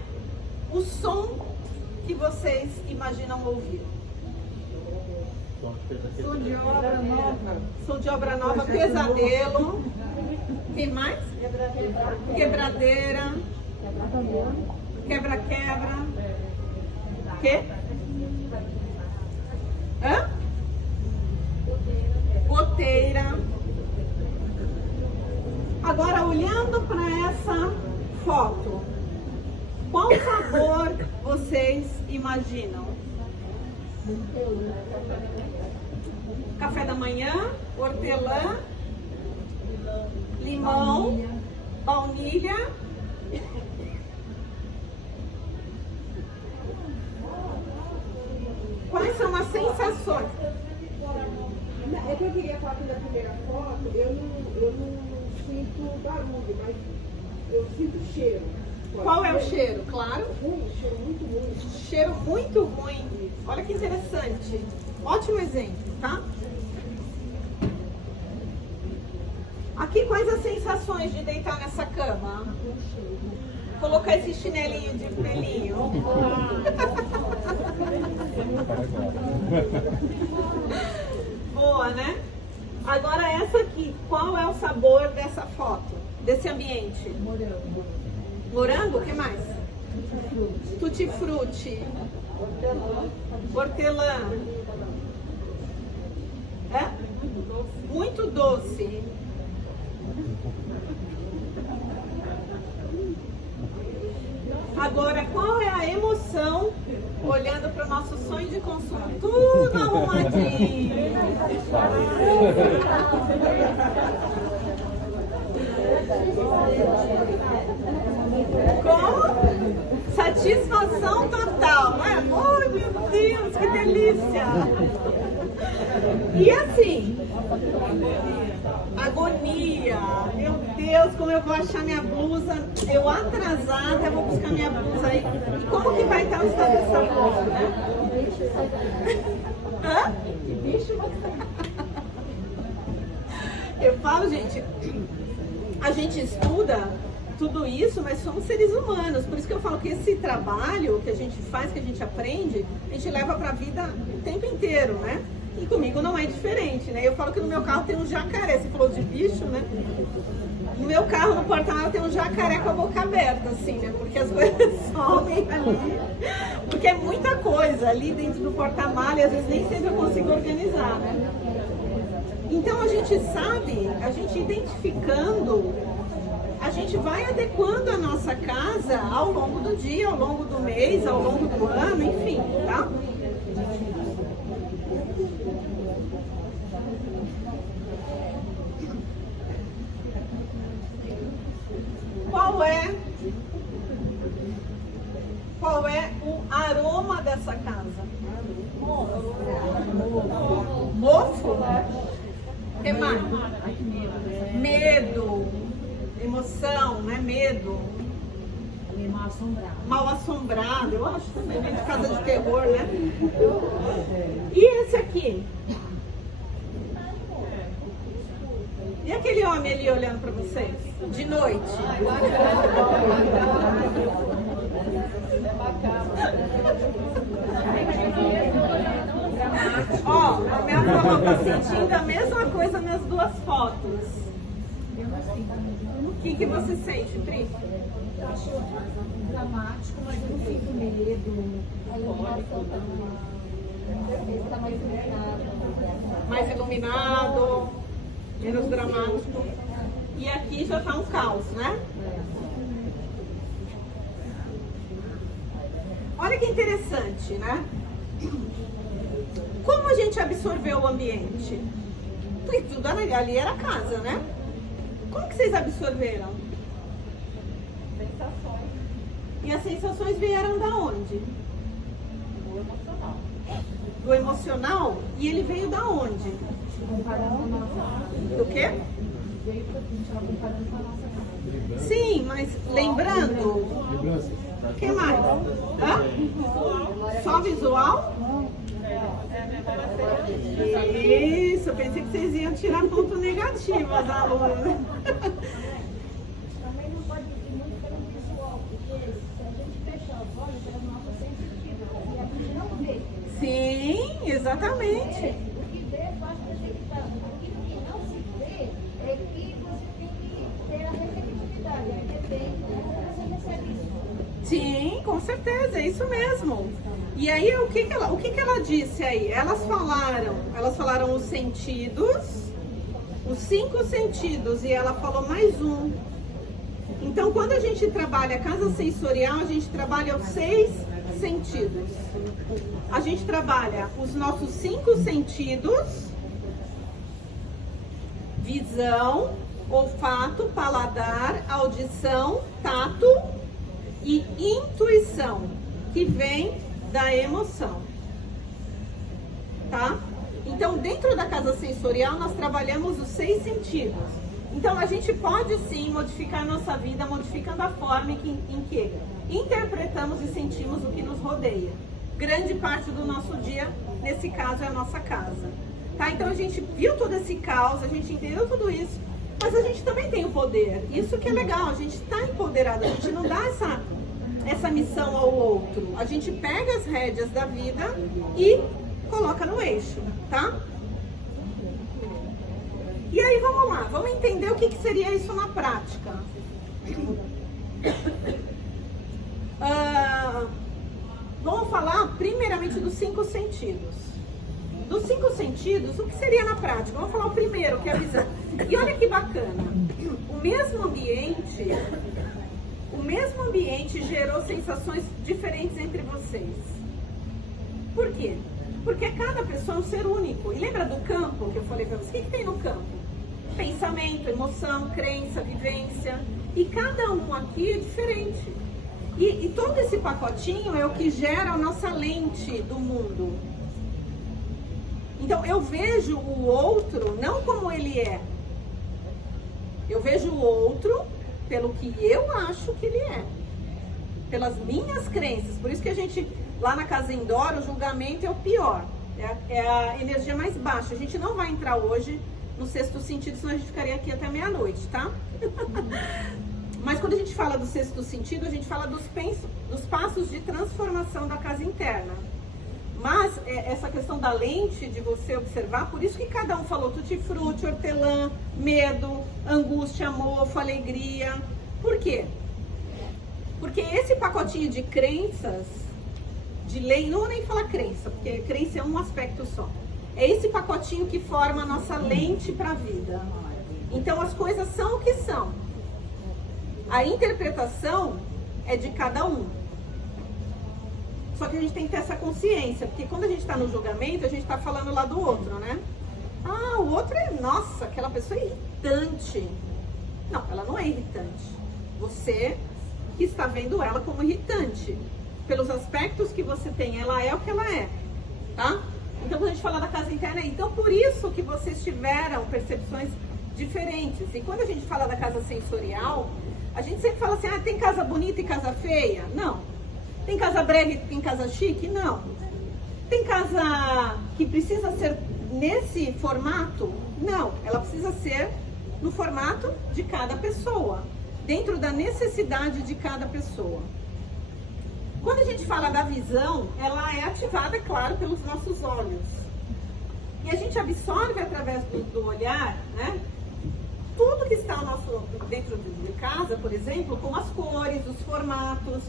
o som que vocês imaginam ouvir? Som de obra nova. Som de obra nova, pesadelo. Quem mais? Quebradeira. Quebra-quebra. Quê? Hã? Goteira. Agora, olhando para essa foto, qual sabor vocês imaginam? Café da manhã, hortelã, limão, baunilha. Quais são as sensações? É que eu queria falar que na primeira foto eu não sinto barulho, mas eu sinto cheiro. Qual é o cheiro? Claro. Ruim, cheiro muito ruim. Cheiro muito ruim. Olha que interessante. Ótimo exemplo, tá? Aqui, quais as sensações de deitar nessa cama? colocar esse chinelinho de pelinho. Boa, né? Agora essa aqui, qual é o sabor dessa foto, desse ambiente? Morango. Morango? O que mais? Tutti-frutti. Hortelã. É? Muito doce. Agora, qual é a emoção olhando para o nosso sonho de consumo? Tudo arrumadinho. Com satisfação total, não é? Ai, meu Deus, que delícia! E assim, agonia. Meu Deus, como eu vou achar minha blusa? Eu atrasada, eu vou buscar minha blusa aí. E como que vai estar o estado dessa blusa, né? Hã? Que bicho? Eu falo, gente, a gente estuda tudo isso, mas somos seres humanos. Por isso que eu falo que esse trabalho que a gente faz, que a gente aprende, a gente leva pra vida o tempo inteiro, né? E comigo não é diferente, né? Eu falo que no meu carro tem um jacaré. Você falou de bicho, né? No meu carro, no porta-malas, tem um jacaré com a boca aberta, assim, né? Porque as coisas somem ali. Porque é muita coisa ali dentro do porta-malas e às vezes nem sempre eu consigo organizar, né? Então a gente sabe, a gente identificando, a gente vai adequando a nossa casa ao longo do dia, ao longo do mês, ao longo do ano, enfim, tá? Qual é o aroma dessa casa? Mofo? O que mais? Medo, emoção, né? Medo. Mal assombrado, eu acho também, meio de casa de terror, né? E esse aqui? E aquele homem ali olhando pra vocês? De noite? Ó, a minha avó tá sentindo a mesma coisa nas duas fotos. O que você sente, Pri? Eu acho dramático, mas eu não sinto medo. A iluminação tá mais iluminada. Mais iluminado, menos dramático. E aqui já tá um caos, né? Olha que interessante, né? Como a gente absorveu o ambiente? Tudo ali era casa, né? Como que vocês absorveram? Sensações. E as sensações vieram da onde? Do emocional. Do emocional? E ele veio da onde? Comparando com a nossa. Do quê? Veio porque a gente estava comparando com a nossa casa. Sim, mas lembrando. O que mais? Hã? Só visual? Isso, eu pensei que vocês iam tirar ponto negativo da aluna. Também não pode ir muito pelo visual, porque se a gente fechar os olhos, é o nosso sensitivo, e a gente não vê. Sim, exatamente. O que vê faz percepção. Aquilo que não se vê é que você tem que ter a receptividade. Aí depende de como você recebe isso. Sim, com certeza, é isso mesmo. E aí, o que ela disse aí? Elas falaram os sentidos, os 5 sentidos, e ela falou mais um. Então, quando a gente trabalha a casa sensorial, a gente trabalha os 6 sentidos. A gente trabalha os nossos 5 sentidos: visão, olfato, paladar, audição, tato e intuição, que vem da emoção, tá? Então, dentro da casa sensorial, nós trabalhamos os 6 sentidos. Então, a gente pode sim modificar a nossa vida, modificando a forma em que interpretamos e sentimos o que nos rodeia. Grande parte do nosso dia, nesse caso, é a nossa casa, tá? Então, a gente viu todo esse caos, a gente entendeu tudo isso. Mas a gente também tem o poder. Isso que é legal, a gente está empoderado, a gente não dá essa missão ao outro. A gente pega as rédeas da vida e coloca no eixo, tá? E aí vamos lá, vamos entender o que seria isso na prática. Vamos falar primeiramente dos 5 sentidos. Dos 5 sentidos, o que seria na prática? Vamos falar o primeiro, que é a visão. E olha que bacana, o mesmo ambiente gerou sensações diferentes entre vocês. Por quê? Porque cada pessoa é um ser único. E lembra do campo que eu falei para vocês? O que tem no campo? Pensamento, emoção, crença, vivência. E cada um aqui é diferente. E todo esse pacotinho é o que gera a nossa lente do mundo. Então eu vejo o outro não como ele é. Eu vejo o outro pelo que eu acho que ele é. Pelas minhas crenças. Por isso que a gente, lá na Casa Indoor, o julgamento é o pior. É a energia mais baixa. A gente não vai entrar hoje no 6º sentido, senão a gente ficaria aqui até meia-noite, tá? Mas quando a gente fala do 6º sentido, a gente fala dos passos de transformação da casa interna. Mas essa questão da lente, de você observar, por isso que cada um falou tutti-frutti, hortelã, medo, angústia, mofo, alegria. Por quê? Porque esse pacotinho de crenças, de lei, não vou nem falar crença, porque crença é um aspecto só. É esse pacotinho que forma a nossa lente para a vida. Então as coisas são o que são. A interpretação é de cada um. Só que a gente tem que ter essa consciência, porque quando a gente está no julgamento, a gente está falando lá do outro, né? Ah, o outro é, nossa, aquela pessoa é irritante. Não, ela não é irritante. Você que está vendo ela como irritante. Pelos aspectos que você tem, ela é o que ela é, tá? Então, quando a gente fala da casa interna, então por isso que vocês tiveram percepções diferentes. E quando a gente fala da casa sensorial, a gente sempre fala assim, ah, tem casa bonita e casa feia? Não. Tem casa brega e tem casa chique? Não. Tem casa que precisa ser nesse formato? Não. Ela precisa ser no formato de cada pessoa, dentro da necessidade de cada pessoa. Quando a gente fala da visão, ela é ativada, claro, pelos nossos olhos. E a gente absorve através do olhar, né? Tudo que está dentro de casa, por exemplo, como as cores, os formatos,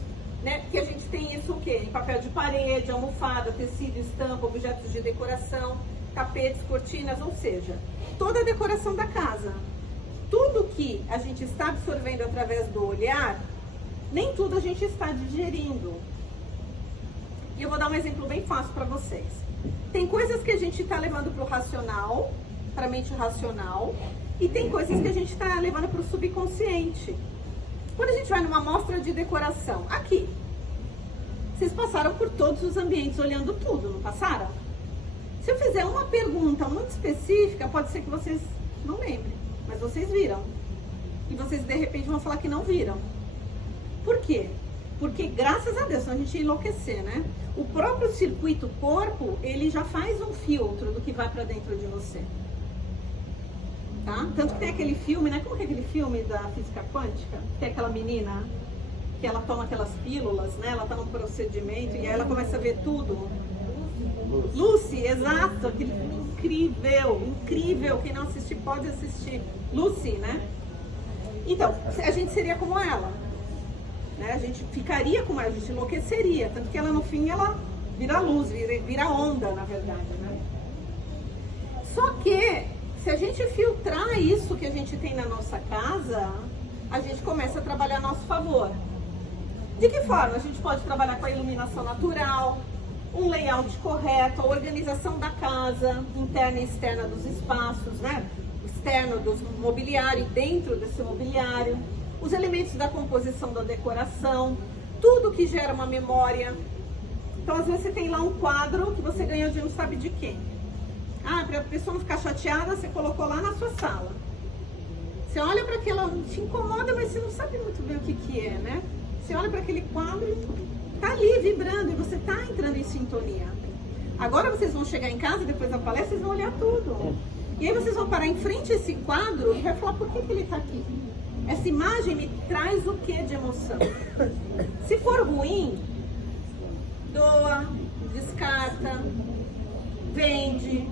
né? Que a gente tem isso o quê? Em papel de parede, almofada, tecido, estampa, objetos de decoração, tapetes, cortinas, ou seja, toda a decoração da casa. Tudo que a gente está absorvendo através do olhar, nem tudo a gente está digerindo. E eu vou dar um exemplo bem fácil para vocês. Tem coisas que a gente está levando para o racional, para a mente racional, e tem coisas que a gente está levando para o subconsciente. Quando a gente vai numa mostra de decoração, aqui, vocês passaram por todos os ambientes olhando tudo, não passaram? Se eu fizer uma pergunta muito específica, pode ser que vocês não lembrem, mas vocês viram. E vocês de repente vão falar que não viram. Por quê? Porque graças a Deus, senão a gente ia enlouquecer, né? O próprio circuito corpo, ele já faz um filtro do que vai pra dentro de você. Tá? Tanto que tem aquele filme, né? Como que é aquele filme da física quântica? Tem aquela menina que ela toma aquelas pílulas, né? Ela tá num procedimento e aí ela começa a ver tudo. Lucy, exato. Aquele filme incrível, incrível. Quem não assistir pode assistir. Lucy, né? Então, a gente seria como ela. Né? A gente ficaria como ela, a gente enlouqueceria. Tanto que ela no fim, ela vira luz, vira onda, na verdade, né? Só que se a gente filtrar isso que a gente tem na nossa casa, a gente começa a trabalhar a nosso favor. De que forma? A gente pode trabalhar com a iluminação natural, um layout correto, a organização da casa, interna e externa dos espaços, né? Externo do mobiliário, dentro desse mobiliário, os elementos da composição da decoração, tudo que gera uma memória. Então, às vezes você tem lá um quadro que você ganhou de não sabe de quem. Ah, para a pessoa não ficar chateada, você colocou lá na sua sala. Você olha para aquela, te incomoda, mas você não sabe muito bem o que é, né? Você olha para aquele quadro e tá ali vibrando e você tá entrando em sintonia. Agora vocês vão chegar em casa, depois da palestra, vocês vão olhar tudo. E aí vocês vão parar em frente a esse quadro e vai falar, por que ele está aqui? Essa imagem me traz o que de emoção? Se for ruim, doa, descarta, vende,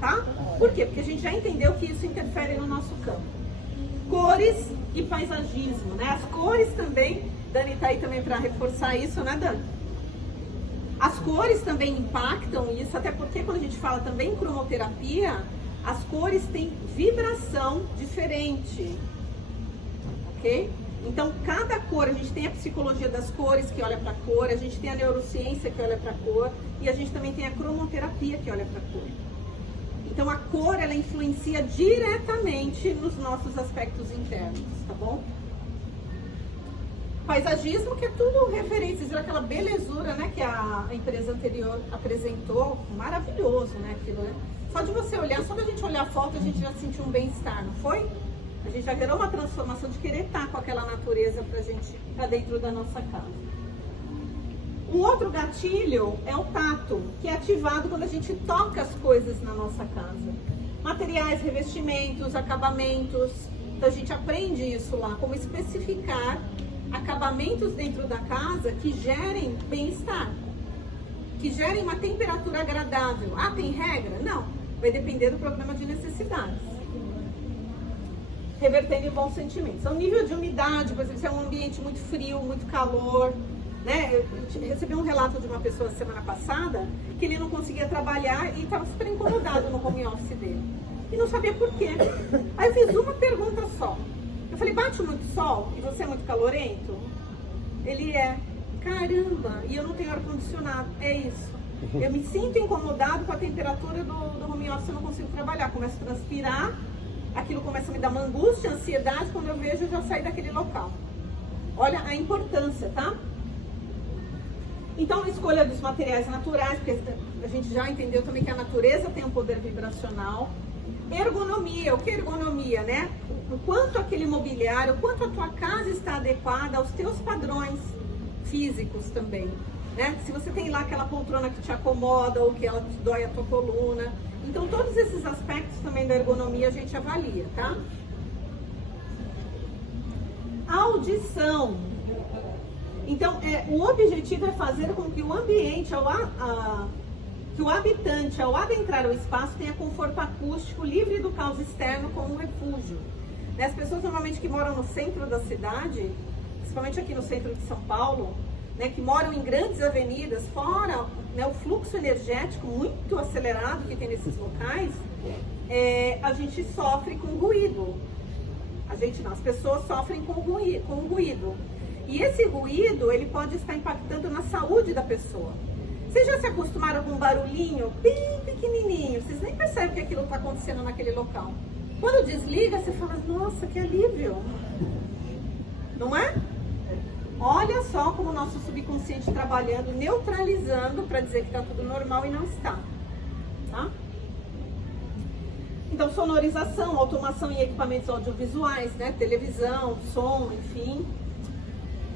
tá? Por quê? Porque a gente já entendeu que isso interfere no nosso campo. Cores e paisagismo, né? As cores também, Dani tá aí também para reforçar isso, né, Dani? As cores também impactam isso, até porque quando a gente fala também em cromoterapia, as cores têm vibração diferente, ok? Então, cada cor, a gente tem a psicologia das cores que olha para a cor, a gente tem a neurociência que olha para a cor e a gente também tem a cromoterapia que olha para a cor. Então, a cor, ela influencia diretamente nos nossos aspectos internos, tá bom? Paisagismo, que é tudo referente, vocês viram aquela belezura, né, que a empresa anterior apresentou, maravilhoso, né, aquilo, né? Só de você olhar, só da gente olhar a foto, a gente já sentiu um bem-estar, não foi? A gente já gerou uma transformação de querer estar com aquela natureza pra dentro da nossa casa. Um outro gatilho é o tato, que é ativado quando a gente toca as coisas na nossa casa. Materiais, revestimentos, acabamentos. Então a gente aprende isso lá, como especificar acabamentos dentro da casa que gerem bem-estar, que gerem uma temperatura agradável. Ah, tem regra? Não, vai depender do programa de necessidades. Revertendo em bons sentimentos. Então, nível de umidade, por exemplo, se é um ambiente muito frio, muito calor, né? Eu recebi um relato de uma pessoa semana passada que ele não conseguia trabalhar e estava super incomodado no home office dele. E não sabia por quê. Aí eu fiz uma pergunta só. Eu falei, bate muito sol e você é muito calorento? Ele é. Caramba, e eu não tenho ar-condicionado. É isso. Eu me sinto incomodado com a temperatura do home office, eu não consigo trabalhar. Começo a transpirar, aquilo começa a me dar uma angústia, ansiedade, quando eu vejo eu já saio daquele local. Olha a importância, tá? Então, escolha dos materiais naturais, porque a gente já entendeu também que a natureza tem um poder vibracional. Ergonomia, o que é ergonomia, né? O quanto aquele mobiliário, o quanto a tua casa está adequada aos teus padrões físicos também, né? Se você tem lá aquela poltrona que te acomoda ou que ela te dói a tua coluna. Então, todos esses aspectos também da ergonomia a gente avalia, tá? Audição. Então, o objetivo é fazer com que o ambiente, que o habitante, ao adentrar o espaço, tenha conforto acústico, livre do caos externo, como um refúgio. As pessoas normalmente que moram no centro da cidade, principalmente aqui no centro de São Paulo, né, que moram em grandes avenidas, fora, né, o fluxo energético muito acelerado que tem nesses locais, a gente sofre com ruído. A gente não, as pessoas sofrem com ruído. E esse ruído, ele pode estar impactando na saúde da pessoa. Vocês já se acostumaram com um barulhinho bem pequenininho, vocês nem percebem que aquilo está acontecendo naquele local. Quando desliga, você fala, nossa, que alívio. Não é? Olha só como o nosso subconsciente trabalhando, neutralizando para dizer que está tudo normal e não está. Tá? Então, sonorização, automação em equipamentos audiovisuais, né? Televisão, som, enfim.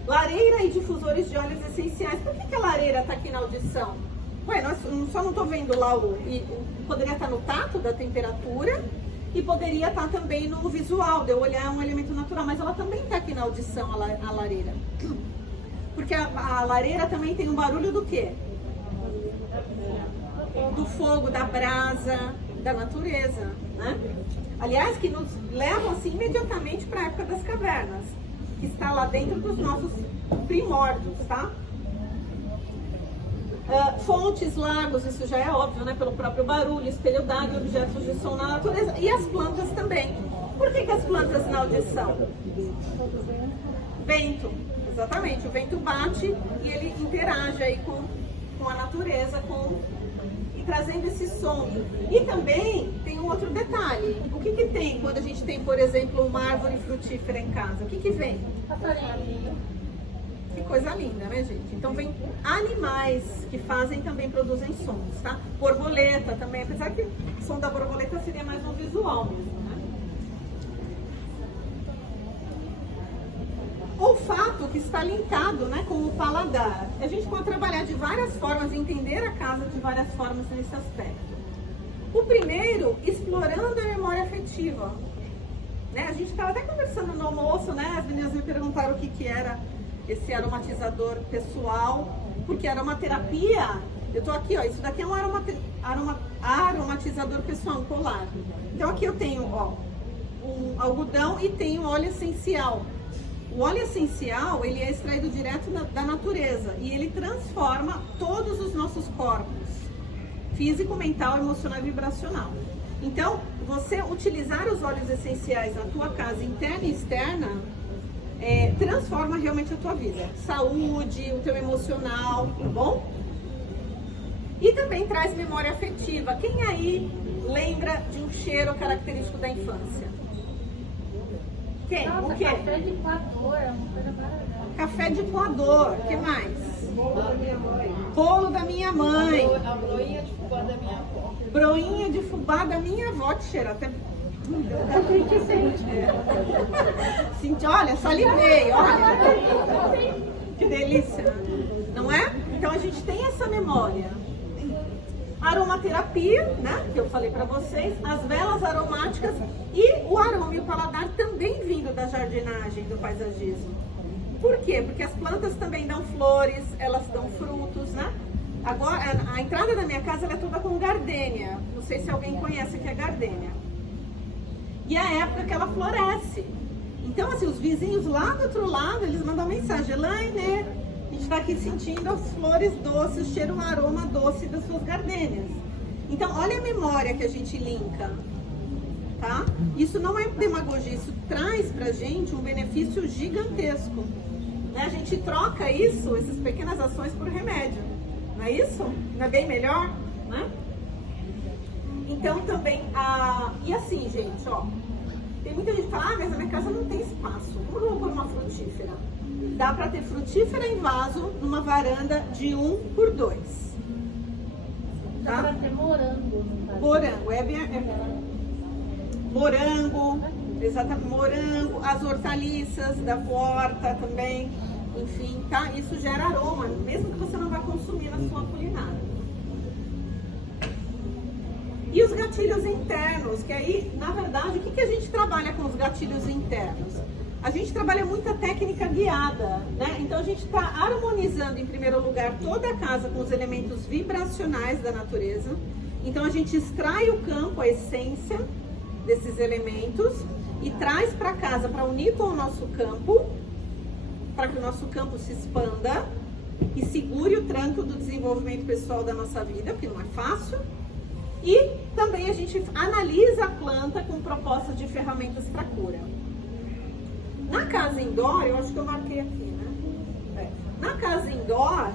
Lareira e difusores de óleos essenciais. Por que a lareira está aqui na audição? Ué, só não estou vendo lá poderia estar no tato da temperatura e poderia estar também no visual, de eu olhar um elemento natural, mas ela também está aqui na audição, a lareira. Porque a lareira também tem um barulho do quê? Do fogo, da brasa, da natureza, né? Aliás, que nos levam assim imediatamente para a época das cavernas, que está lá dentro dos nossos primórdios, tá? Fontes, lagos, isso já é óbvio, né? Pelo próprio barulho, espelho d'água, objetos de som na natureza. E as plantas também. Por que as plantas na audição? Vento, exatamente. O vento bate e ele interage aí com a natureza, e trazendo esse som. E também tem um outro detalhe. O que tem quando a gente tem, por exemplo, uma árvore frutífera em casa? O que vem? Passarinho. Que coisa linda, né, gente? Então vem animais que produzem sons, tá? Borboleta também, apesar que o som da borboleta seria mais no visual mesmo, né? Olfato, que está linkado, né, com o paladar. A gente pode trabalhar de várias formas, entender a casa de várias formas nesse aspecto. O primeiro, explorando a memória afetiva. Né? A gente estava até conversando no almoço, né? As meninas me perguntaram o que era esse aromatizador pessoal, porque aromaterapia, eu tô aqui, ó, isso daqui é um aromatizador pessoal, um colar. Então aqui eu tenho, ó, um algodão e tenho óleo essencial. O óleo essencial, ele é extraído direto da natureza e ele transforma todos os nossos corpos, físico, mental, emocional e vibracional. Então, você utilizar os óleos essenciais na tua casa, interna e externa, transforma realmente a tua vida. Saúde, o teu emocional, tá bom? E também traz memória afetiva. Quem aí lembra de um cheiro característico da infância? Quem? Nossa, O quê? café de coador, é uma coisa maravilhosa. Café de coador. O que mais? Bolo da minha mãe. Bolo da minha mãe. A broinha de fubá da minha avó. Broinha de fubá da minha avó, que cheira até... Senti, olha, salivei, olha. Que delícia, não é? Então a gente tem essa memória. Aromaterapia, né? Que eu falei pra vocês, as velas aromáticas e o aroma e o paladar também vindo da jardinagem, do paisagismo. Por quê? Porque as plantas também dão flores, elas dão frutos, né? Agora, a entrada da minha casa ela é toda com gardênia. Não sei se alguém conhece o que é gardênia. E é a época que ela floresce. Então, assim, os vizinhos lá do outro lado, eles mandam mensagem: Elaine, a gente está aqui sentindo as flores doces, o cheiro, o aroma doce das suas gardênias. Então, olha a memória que a gente linka, tá? Isso não é demagogia, isso traz pra gente um benefício gigantesco. Né? A gente troca isso, essas pequenas ações, por remédio. Não é isso? Não é bem melhor? Né? Então, também, e assim, gente, ó, tem muita gente que fala: mas a minha casa não tem espaço, como eu vou pôr uma frutífera? Dá para ter frutífera em vaso numa varanda de 1x2. Dá Tá? pra ter morango no vaso. Morango, morango, exatamente, morango, as hortaliças da horta também, enfim, tá? Isso gera aroma, mesmo que você não vá consumir na sua culinária. E os gatilhos internos, que aí, na verdade, o que a gente trabalha com os gatilhos internos? A gente trabalha muita técnica guiada, né? Então a gente está harmonizando, em primeiro lugar, toda a casa com os elementos vibracionais da natureza. Então a gente extrai o campo, a essência desses elementos, e traz para casa para unir com o nosso campo, para que o nosso campo se expanda e segure o tranco do desenvolvimento pessoal da nossa vida, porque não é fácil. E também a gente analisa a planta com propostas de ferramentas para cura. Na casa indoor, eu acho que eu marquei aqui, né? Na casa indoor,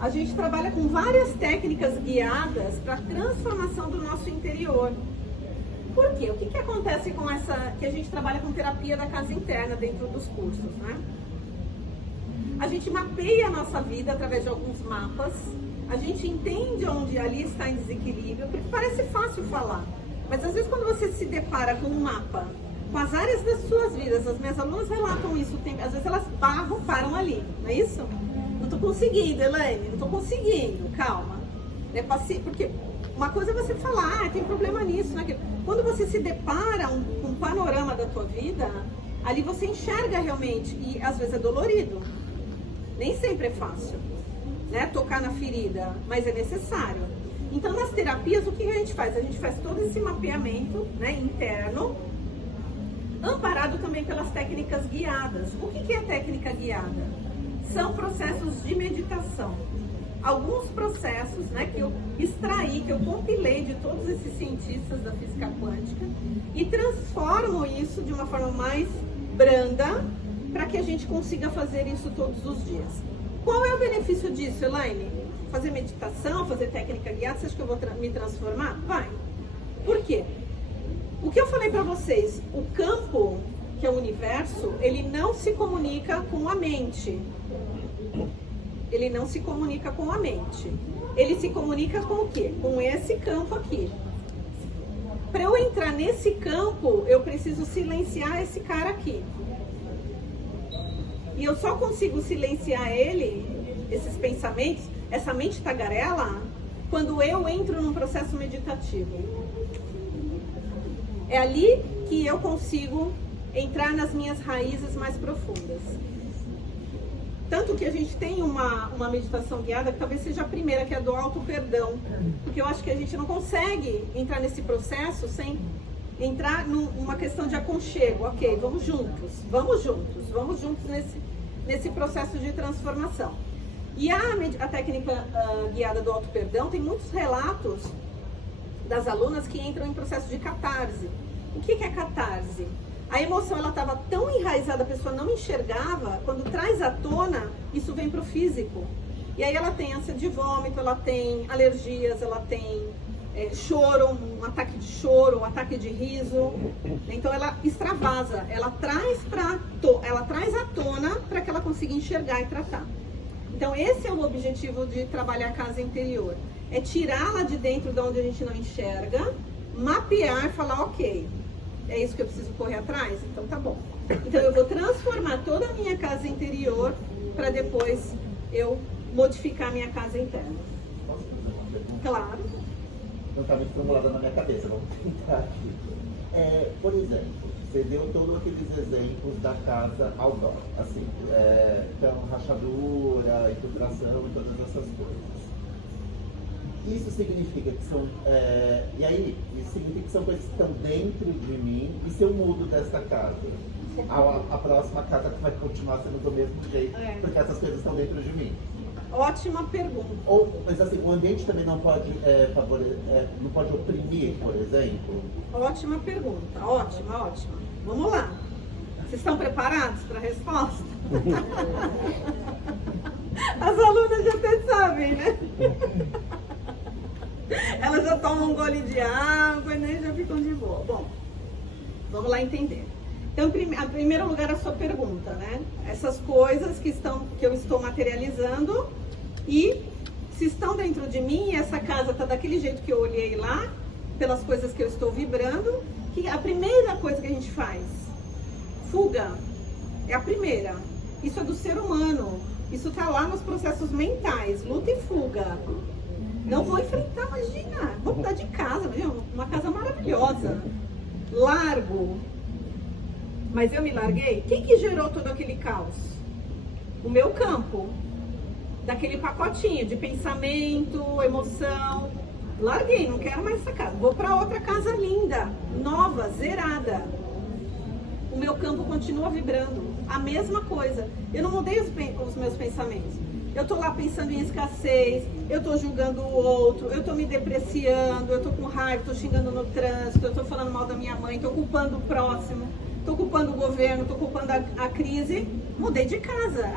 a gente trabalha com várias técnicas guiadas para a transformação do nosso interior. Por quê? O que acontece com essa, que a gente trabalha com terapia da casa interna dentro dos cursos, né? A gente mapeia a nossa vida através de alguns mapas. A gente entende onde ali está em desequilíbrio, porque parece fácil falar. Mas às vezes quando você se depara com um mapa, com as áreas das suas vidas, as minhas alunas relatam isso, às vezes elas param ali, não é isso? Não estou conseguindo, Elaine, não estou conseguindo, calma. Porque uma coisa é você falar: tem problema nisso, naquilo. Quando você se depara com um panorama da tua vida, ali você enxerga realmente, e às vezes é dolorido. Nem sempre é fácil, né, tocar na ferida, mas é necessário. Então, nas terapias, o que a gente faz? A gente faz todo esse mapeamento, né, interno, amparado também pelas técnicas guiadas. O que é técnica guiada? São processos de meditação. Alguns processos, né, que eu extraí, que eu compilei de todos esses cientistas da física quântica e transformo isso de uma forma mais branda para que a gente consiga fazer isso todos os dias. Qual é o benefício disso, Elaine? Fazer meditação, fazer técnica guiada, você acha que eu vou me transformar? Vai. Por quê? O que eu falei para vocês, o campo, que é o universo, ele não se comunica com a mente. Ele não se comunica com a mente. Ele se comunica com o quê? Com esse campo aqui. Para eu entrar nesse campo, eu preciso silenciar esse cara aqui. E eu só consigo silenciar ele, esses pensamentos, essa mente tagarela, quando eu entro num processo meditativo. É ali que eu consigo entrar nas minhas raízes mais profundas. Tanto que a gente tem uma meditação guiada que talvez seja a primeira, que é a do auto-perdão. Porque eu acho que a gente não consegue entrar nesse processo sem entrar numa questão de aconchego. Ok, vamos juntos nesse processo de transformação. E a técnica guiada do auto-perdão tem muitos relatos das alunas que entram em processo de catarse. O que é catarse? A emoção, ela estava tão enraizada, a pessoa não enxergava, quando traz à tona, isso vem para o físico. E aí ela tem ânsia de vômito, ela tem alergias, ela tem choro, um ataque de choro, um ataque de riso. Então ela extravasa, ela traz à tona para que ela consiga enxergar e tratar. Então esse é o objetivo de trabalhar a casa interior. É tirá-la de dentro de onde a gente não enxerga, mapear e falar, ok, é isso que eu preciso correr atrás? Então tá bom. Então eu vou transformar toda a minha casa interior para depois eu modificar a minha casa interna. Posso fazer uma pergunta? Claro. Não está muito formulada na minha cabeça, vamos tentar aqui. Por exemplo, você deu todos aqueles exemplos da casa outdoor, assim, então rachadura, infiltração e todas essas coisas. Isso significa que são, isso significa que são coisas que estão dentro de mim, e se eu mudo dessa casa, a próxima casa vai continuar sendo do mesmo jeito, porque essas coisas estão dentro de mim. Ótima pergunta. Mas assim, o ambiente também não pode não pode oprimir, por exemplo? Ótima pergunta, ótima. Vamos lá. Vocês estão preparados para a resposta? As alunas já até sabem, né? Elas já tomam um gole de água, né? Já ficam de boa. Bom, vamos lá entender. Então, em primeiro lugar, a sua pergunta, né? Essas coisas que eu estou materializando, e se estão dentro de mim, e essa casa está daquele jeito que eu olhei lá, pelas coisas que eu estou vibrando, que a primeira coisa que a gente faz, fuga, é a primeira. Isso é do ser humano. Isso está lá nos processos mentais, luta e fuga. Não vou enfrentar, imagina, vou mudar de casa, viu? Uma casa maravilhosa. Largo. Mas eu me larguei? Quem que gerou todo aquele caos? O meu campo. Daquele pacotinho de pensamento, emoção. Larguei, não quero mais essa casa. Vou para outra casa linda, nova, zerada. O meu campo continua vibrando. A mesma coisa. Eu não mudei os meus pensamentos. Eu tô lá pensando em escassez, eu tô julgando o outro, eu tô me depreciando, eu tô com raiva, tô xingando no trânsito, eu tô falando mal da minha mãe, tô culpando o próximo, tô culpando o governo, tô culpando a crise. Mudei de casa.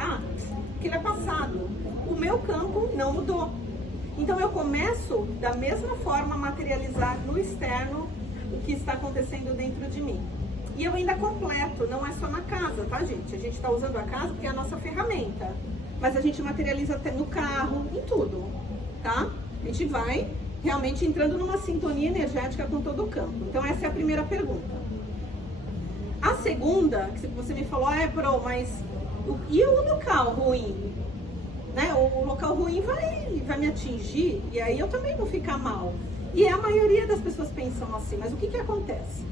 Aquilo é passado. O meu campo não mudou. Então eu começo da mesma forma a materializar no externo o que está acontecendo dentro de mim. E eu ainda completo, não é só na casa, tá, gente? A gente está usando a casa porque é a nossa ferramenta. Mas a gente materializa até no carro, em tudo, tá? A gente vai realmente entrando numa sintonia energética com todo o campo. Então essa é a primeira pergunta. A segunda, que você me falou, mas e o local ruim? Né? O local ruim vai me atingir e aí eu também vou ficar mal. E a maioria das pessoas pensam assim, mas o que acontece?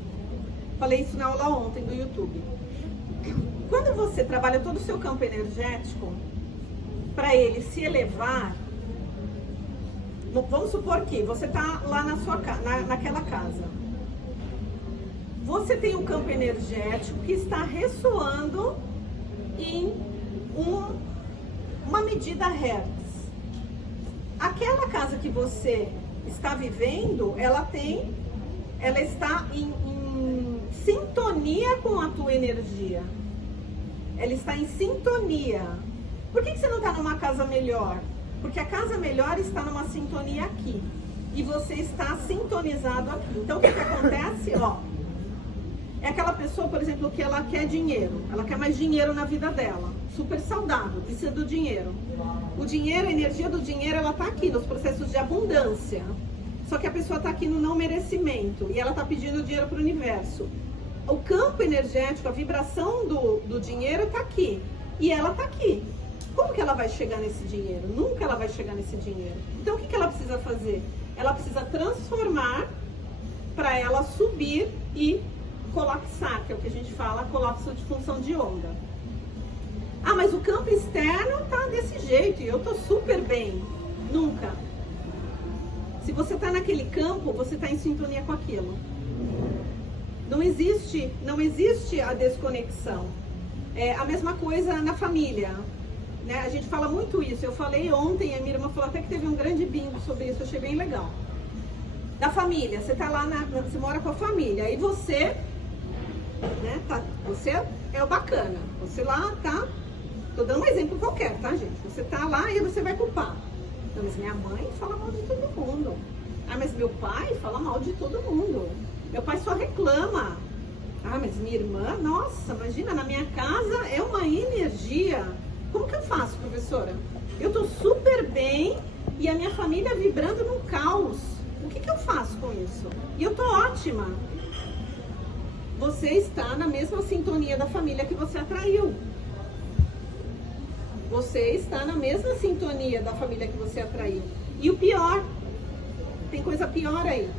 Falei isso na aula ontem do YouTube. Quando você trabalha todo o seu campo energético, para ele se elevar, vamos supor que você está lá na sua naquela casa. Você tem um campo energético que está ressoando em uma medida Hertz. Aquela casa que você está vivendo, ela está em sintonia com a tua energia. Ela está em sintonia. Por que você não está numa casa melhor? Porque a casa melhor está numa sintonia aqui. E você está sintonizado aqui. Então o que acontece? É aquela pessoa, por exemplo, que ela quer dinheiro. Ela quer mais dinheiro na vida dela. Super saudável, precisa do dinheiro. O dinheiro, a energia do dinheiro, ela está aqui nos processos de abundância. Só que a pessoa está aqui no não merecimento. E ela está pedindo dinheiro para o universo. O campo energético, a vibração do dinheiro está aqui. E ela está aqui. Como que ela vai chegar nesse dinheiro? Nunca ela vai chegar nesse dinheiro. Então, o que ela precisa fazer? Ela precisa transformar para ela subir e colapsar, que é o que a gente fala, colapso de função de onda. Ah, mas o campo externo tá desse jeito e eu tô super bem. Nunca. Se você tá naquele campo, você tá em sintonia com aquilo. Não existe a desconexão. É a mesma coisa na família, né? A gente fala muito isso. Eu falei ontem, a minha irmã falou até que teve um grande bingo sobre isso, eu achei bem legal. Da família, você tá lá, você mora com a família, aí você, né, você é o bacana, você lá tá, tô dando um exemplo qualquer, tá, gente? Você tá lá e você vai culpar. Então, mas minha mãe fala mal de todo mundo. Ah, mas meu pai fala mal de todo mundo. Meu pai só reclama. Ah, mas minha irmã, nossa, imagina, na minha casa é uma energia. Como que eu faço, professora? Eu tô super bem e a minha família vibrando num caos. O que eu faço com isso? E eu tô ótima. Você está na mesma sintonia da família que você atraiu. Você está na mesma sintonia da família que você atraiu. E o pior, tem coisa pior aí.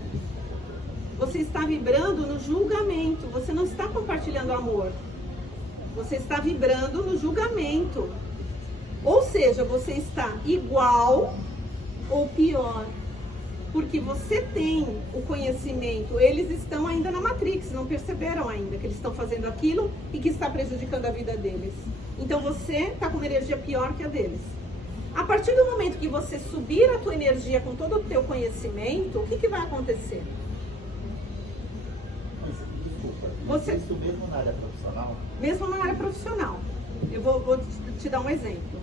Você está vibrando no julgamento. Você não está compartilhando amor. Você está vibrando no julgamento. Ou seja, você está igual ou pior. Porque você tem o conhecimento. Eles estão ainda na Matrix. Não perceberam ainda que eles estão fazendo aquilo e que está prejudicando a vida deles. Então você está com uma energia pior que a deles. A partir do momento que você subir a tua energia com todo o teu conhecimento, o que vai acontecer? Desculpa, isso mesmo na área profissional? Mesmo na área profissional. Eu vou te dar um exemplo.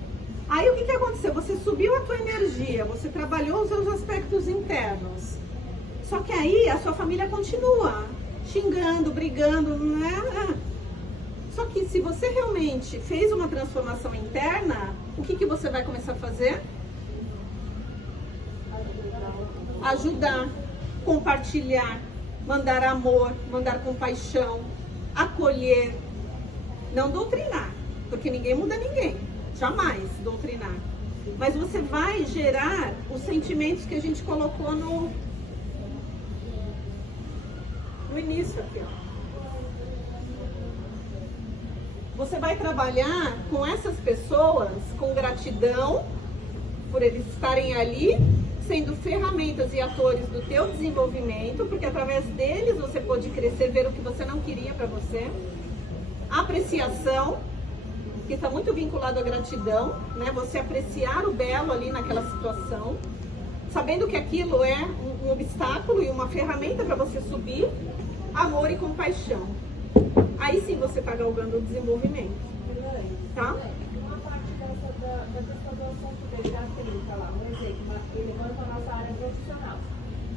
Aí o que aconteceu? Você subiu a tua energia, você trabalhou os seus aspectos internos. Só que aí a sua família continua xingando, brigando, né? Só que se você realmente fez uma transformação interna, o que você vai começar a fazer? Ajudar, compartilhar, mandar amor, mandar compaixão, acolher, não doutrinar, porque ninguém muda ninguém, jamais doutrinar. Mas você vai gerar os sentimentos que a gente colocou no início aqui, ó. Você vai trabalhar com essas pessoas com gratidão por eles estarem ali, sendo ferramentas e atores do teu desenvolvimento, porque através deles você pode crescer, ver o que você não queria para você. Apreciação, que está muito vinculado à gratidão, né? Você apreciar o belo ali naquela situação, sabendo que aquilo é um obstáculo e uma ferramenta para você subir. Amor e compaixão. Aí sim você está galgando o desenvolvimento. Tá? Uma parte da questão do assunto dele, da clínica lá, um exemplo, ele manda na nossa área profissional.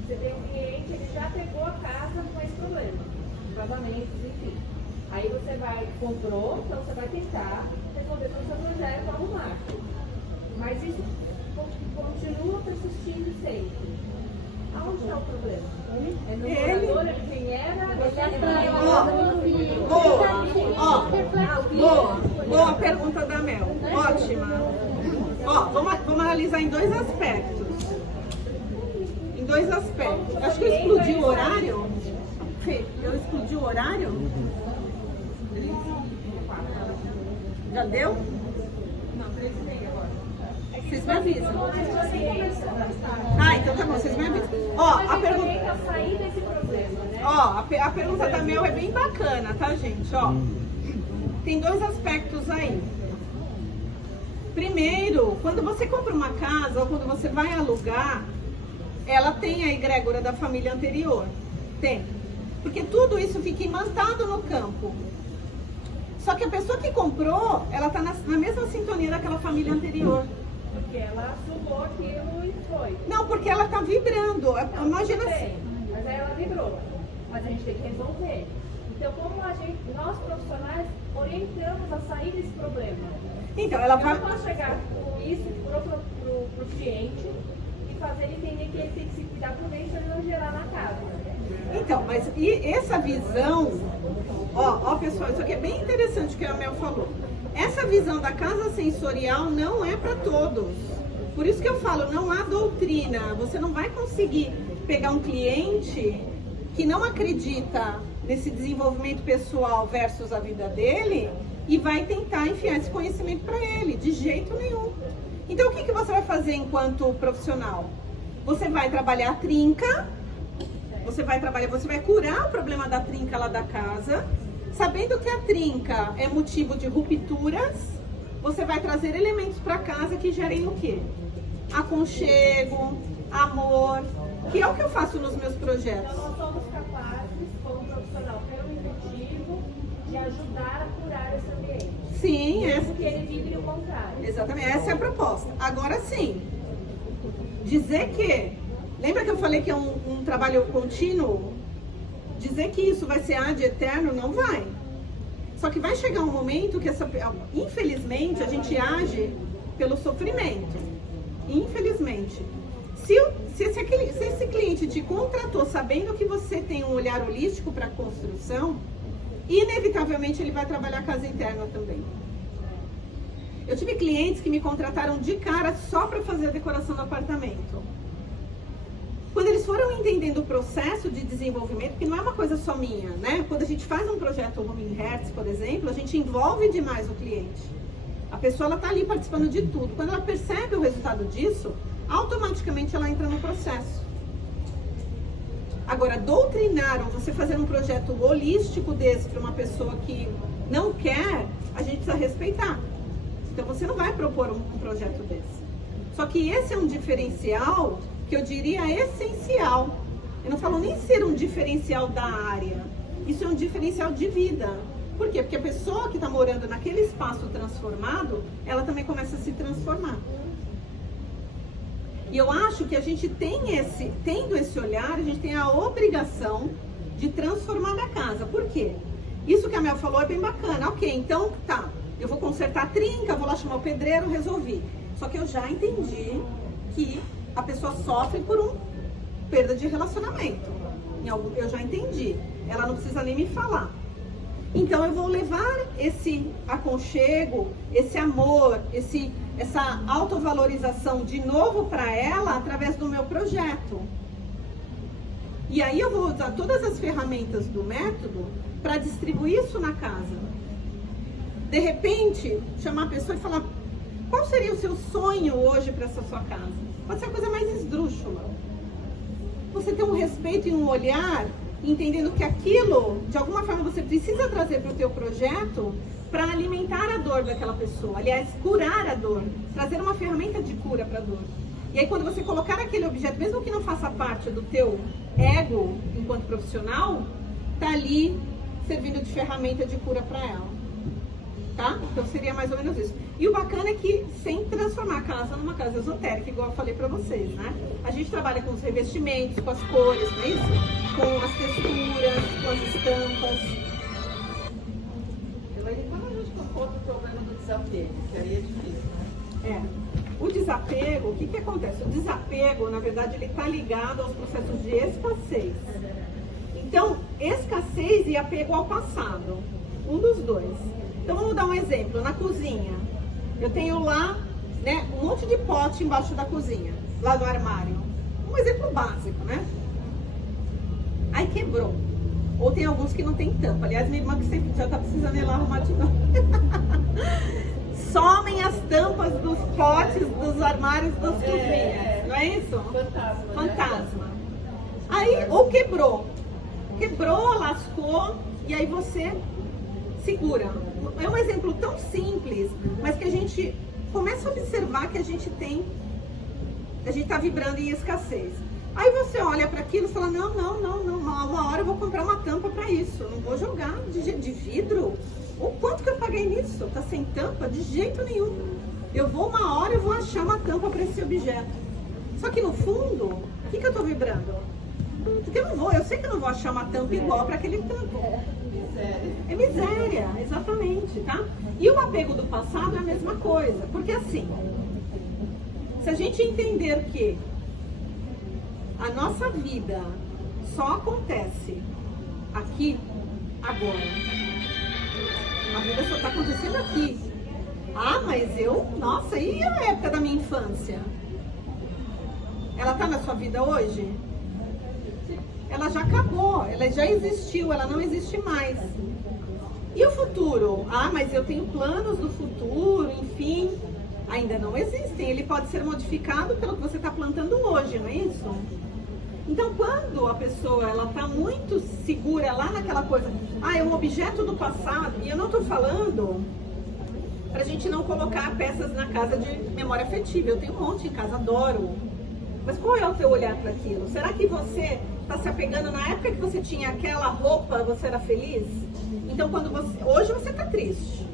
Você tem um cliente, ele já pegou a casa com esse problema, vazamentos, enfim. Aí você vai, comprou, então você vai tentar resolver o seu projeto, arrumar. Mas isso continua persistindo sempre. Aonde está o problema? É no morador, é de quem era? Boa pergunta da Mel. Ótima. Ó, vamos analisar em dois aspectos. Acho que eu explodi o horário. Fê, eu explodi o horário? Já deu? Não, 3h30 agora. Vocês me avisam. Ah, então tá bom, vocês me avisam. Ó, a pergunta... Ó, a pergunta da Mel é bem bacana, tá, gente? Ó, tem dois aspectos aí. Primeiro, quando você compra uma casa ou quando você vai alugar, ela tem a egrégora da família anterior. Tem. Porque tudo isso fica imantado no campo. Só que a pessoa que comprou, ela tá na mesma sintonia daquela família anterior. Porque ela sugou aquilo e foi. Não, porque ela tá vibrando. Imagina assim. Mas aí ela vibrou. Mas a gente tem que resolver. Então, como nós profissionais orientamos a sair desse problema? Então, ela vai... Eu não posso chegar com isso pro cliente e fazer ele entender que ele tem que se cuidar por dentro e não gerar na casa. Então, mas e essa visão... Ó, pessoal, isso aqui é bem interessante o que a Mel falou. essa visão da casa sensorial não é para todos. Por isso que eu falo, não há doutrina. Você não vai conseguir pegar um cliente que não acredita nesse desenvolvimento pessoal versus a vida dele e vai tentar enfiar esse conhecimento para ele, de jeito nenhum. Então o que você vai fazer enquanto profissional? Você vai trabalhar a trinca, você vai curar o problema da trinca lá da casa, sabendo que a trinca é motivo de rupturas, você vai trazer elementos para casa que gerem o quê? Aconchego, amor, que é o que eu faço nos meus projetos. Então nós somos capazes, como profissional, pelo intuitivo, de ajudar a curar esse ambiente. Sim, Mesmo que ele vibre o contrário. exatamente, essa é a proposta. Agora sim, dizer que, lembra que eu falei que é um trabalho contínuo? Dizer que isso vai ser ad eterno, não vai. Só que vai chegar um momento que infelizmente, a gente age pelo sofrimento. Infelizmente. Se esse cliente te contratou sabendo que você tem um olhar holístico para a construção, inevitavelmente ele vai trabalhar a casa interna também. Eu tive clientes que me contrataram de cara só para fazer a decoração do apartamento. Quando eles foram entendendo o processo de desenvolvimento, que não é uma coisa só minha, né? Quando a gente faz um projeto Home Hertz, por exemplo, a gente envolve demais o cliente. A pessoa ela tá ali participando de tudo. Quando ela percebe o resultado disso, automaticamente ela entra no processo. Agora, doutrinar ou você fazer um projeto holístico desse para uma pessoa que não quer, a gente precisa respeitar. Então você não vai propor um projeto desse. Só que esse é um diferencial que eu diria essencial. Eu não falo nem ser um diferencial da área. Isso é um diferencial de vida. Por quê? Porque a pessoa que está morando naquele espaço transformado, ela também começa a se transformar. E eu acho que a gente tendo esse olhar, a gente tem a obrigação de transformar a casa. Por quê? Isso que a Mel falou é bem bacana. Ok, então tá, eu vou consertar a trinca, vou lá chamar o pedreiro, resolvi. Só que eu já entendi que a pessoa sofre por uma perda de relacionamento. Eu já entendi. Ela não precisa nem me falar. Então eu vou levar esse aconchego, esse amor, essa autovalorização de novo para ela através do meu projeto. E aí eu vou usar todas as ferramentas do método para distribuir isso na casa. De repente, chamar a pessoa e falar: qual seria o seu sonho hoje para essa sua casa? Pode ser a coisa mais esdrúxula. Você ter um respeito e um olhar, entendendo que aquilo, de alguma forma, você precisa trazer para o teu projeto para alimentar a dor daquela pessoa. Aliás, curar a dor. Trazer uma ferramenta de cura para a dor. E aí, quando você colocar aquele objeto, mesmo que não faça parte do teu ego enquanto profissional, tá ali servindo de ferramenta de cura para ela. Tá? Então seria mais ou menos isso. E o bacana é que sem transformar a casa numa casa esotérica, igual eu falei pra vocês, né? A gente trabalha com os revestimentos, com as cores, não é isso? Com as texturas, com as estampas. Elaine, quando a gente tocou no problema do desapego, que aí é difícil, né? O desapego, o que que acontece? O desapego, na verdade, ele tá ligado aos processos de escassez. Então, escassez e apego ao passado. Um dos dois. Então vamos dar um exemplo, na cozinha, eu tenho lá, né, um monte de pote embaixo da cozinha, lá do armário. Um exemplo básico, né? Aí quebrou. Ou tem alguns que não tem tampa. Aliás, minha irmã que sempre já tá precisando ir lá arrumar de novo. Somem as tampas dos potes dos armários das cozinhas, não é isso? Fantasma. Fantasma. Aí, ou quebrou, lascou, e aí você segura. É um exemplo tão simples, mas que a gente começa a observar que a gente está vibrando em escassez. Aí você olha para aquilo e fala: não, uma hora eu vou comprar uma tampa para isso, não vou jogar de vidro. O quanto que eu paguei nisso? Tá sem tampa? De jeito nenhum. Uma hora eu vou achar uma tampa para esse objeto. Só que no fundo, o que eu tô vibrando? Porque eu sei que eu não vou achar uma tampa igual para aquele tampo. É miséria, exatamente, tá? E o apego do passado é a mesma coisa, porque assim, se a gente entender que a nossa vida só acontece aqui, agora, a vida só está acontecendo aqui, Ah, mas nossa, e a época da minha infância? Ela tá na sua vida hoje? Ela já acabou, ela já existiu, ela não existe mais. E o futuro? Ah, mas eu tenho planos do futuro, enfim, ainda não existem. Ele pode ser modificado pelo que você está plantando hoje, não é isso? Então, quando a pessoa ela está muito segura lá naquela coisa, é um objeto do passado, e eu não estou falando para a gente não colocar peças na casa de memória afetiva. Eu tenho um monte em casa, adoro. Mas qual é o teu olhar para aquilo? Será que você está se apegando na época que você tinha aquela roupa, você era feliz? Então, hoje você está triste.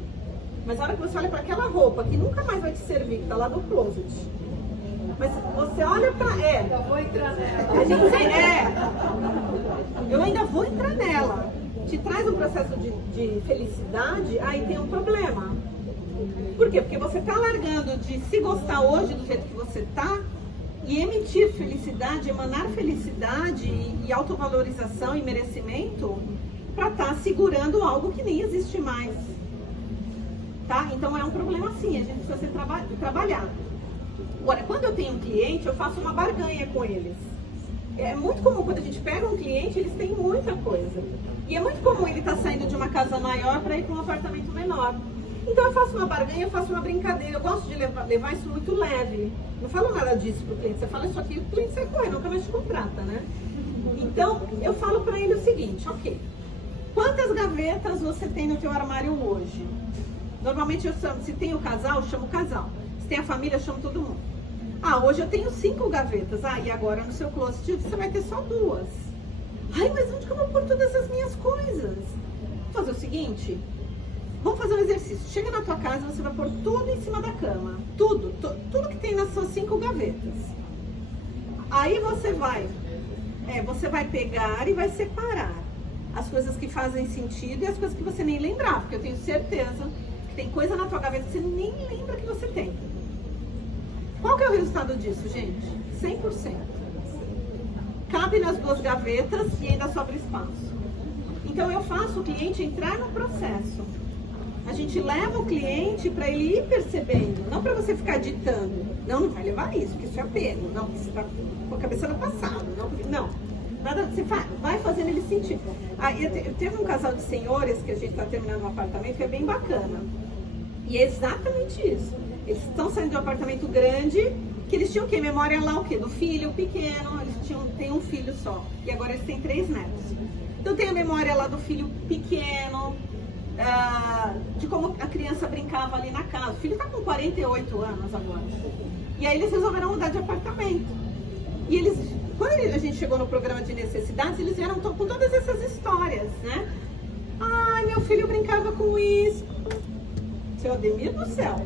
Mas a hora que você olha para aquela roupa que nunca mais vai te servir, que está lá no closet. Mas você olha para Eu vou entrar nela. Eu ainda vou entrar nela. Te traz um processo de felicidade, aí tem um problema. Por quê? Porque você está largando de se gostar hoje do jeito que você está e emitir felicidade, emanar felicidade e autovalorização e merecimento para estar segurando algo que nem existe mais. Tá? Então é um problema sim, a gente precisa trabalhar. Agora, quando eu tenho um cliente, eu faço uma barganha com eles. É muito comum quando a gente pega um cliente, eles têm muita coisa. E é muito comum ele estar saindo de uma casa maior para ir para um apartamento menor. Então eu faço uma barganha, eu faço uma brincadeira. Eu gosto de levar isso muito leve. Não falo nada disso pro cliente. Você fala isso aqui, o cliente sai correndo, nunca mais te contrata, né? Então eu falo para ele o seguinte, ok. Quantas gavetas você tem no teu armário hoje? Normalmente se tem o casal, eu chamo o casal. Se tem a família, eu chamo todo mundo. Hoje eu tenho 5 gavetas. E agora no seu closet você vai ter só 2. Mas onde que eu vou pôr todas essas minhas coisas? Vou fazer o seguinte, vamos fazer um exercício. Chega na tua casa, você vai pôr tudo em cima da cama. Tudo que tem nas suas 5 gavetas. Aí você vai pegar e vai separar as coisas que fazem sentido e as coisas que você nem lembrava, porque eu tenho certeza que tem coisa na tua gaveta que você nem lembra que você tem. Qual que é o resultado disso, gente? 100%. Cabe nas 2 gavetas e ainda sobra espaço. Então eu faço o cliente entrar no processo. A gente leva o cliente para ele ir percebendo, não para você ficar ditando. Não vai levar isso, porque isso é apego. Não, você está com a cabeça no passado. Não. Nada, você vai fazendo ele sentir. Teve um casal de senhores que a gente está terminando um apartamento que é bem bacana. E é exatamente isso. Eles estão saindo de um apartamento grande, que eles tinham o quê? Memória lá o quê? Do filho pequeno, eles têm um filho só. E agora eles têm 3 netos. Então tem a memória lá do filho pequeno, de como a criança brincava ali na casa. O filho está com 48 anos agora. E aí eles resolveram mudar de apartamento. E quando a gente chegou no programa de necessidades, eles vieram com todas essas histórias, né? Meu filho brincava com isso. Seu Ademir do céu.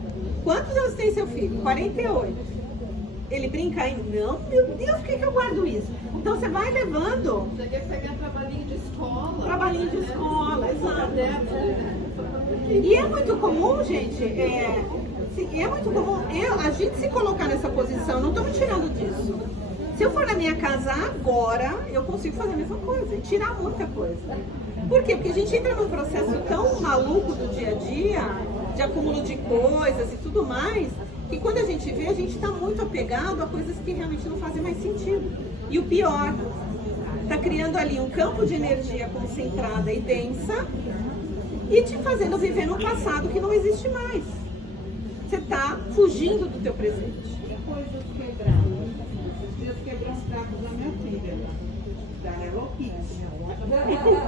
Quantos anos tem seu filho? 48. Ele brinca ainda? Não, meu Deus, por que eu guardo isso? Então você vai levando. Você quer pegar trabalhinho de escola. Trabalhinho de escola, exato. E é muito comum, gente, é muito comum a gente se colocar nessa posição, não estou me tirando disso. Se eu for na minha casa agora, eu consigo fazer a mesma coisa e tirar muita coisa. Por quê? Porque a gente entra num processo tão maluco do dia a dia, de acúmulo de coisas e tudo mais, que quando a gente vê, a gente está muito apegado a coisas que realmente não fazem mais sentido. E o pior, está criando ali um campo de energia concentrada e densa e te fazendo viver num passado que não existe mais. Você está fugindo do teu presente. Coisas quebradas. Esses dias quebrou os pratos da minha filha, da Hello Kitty.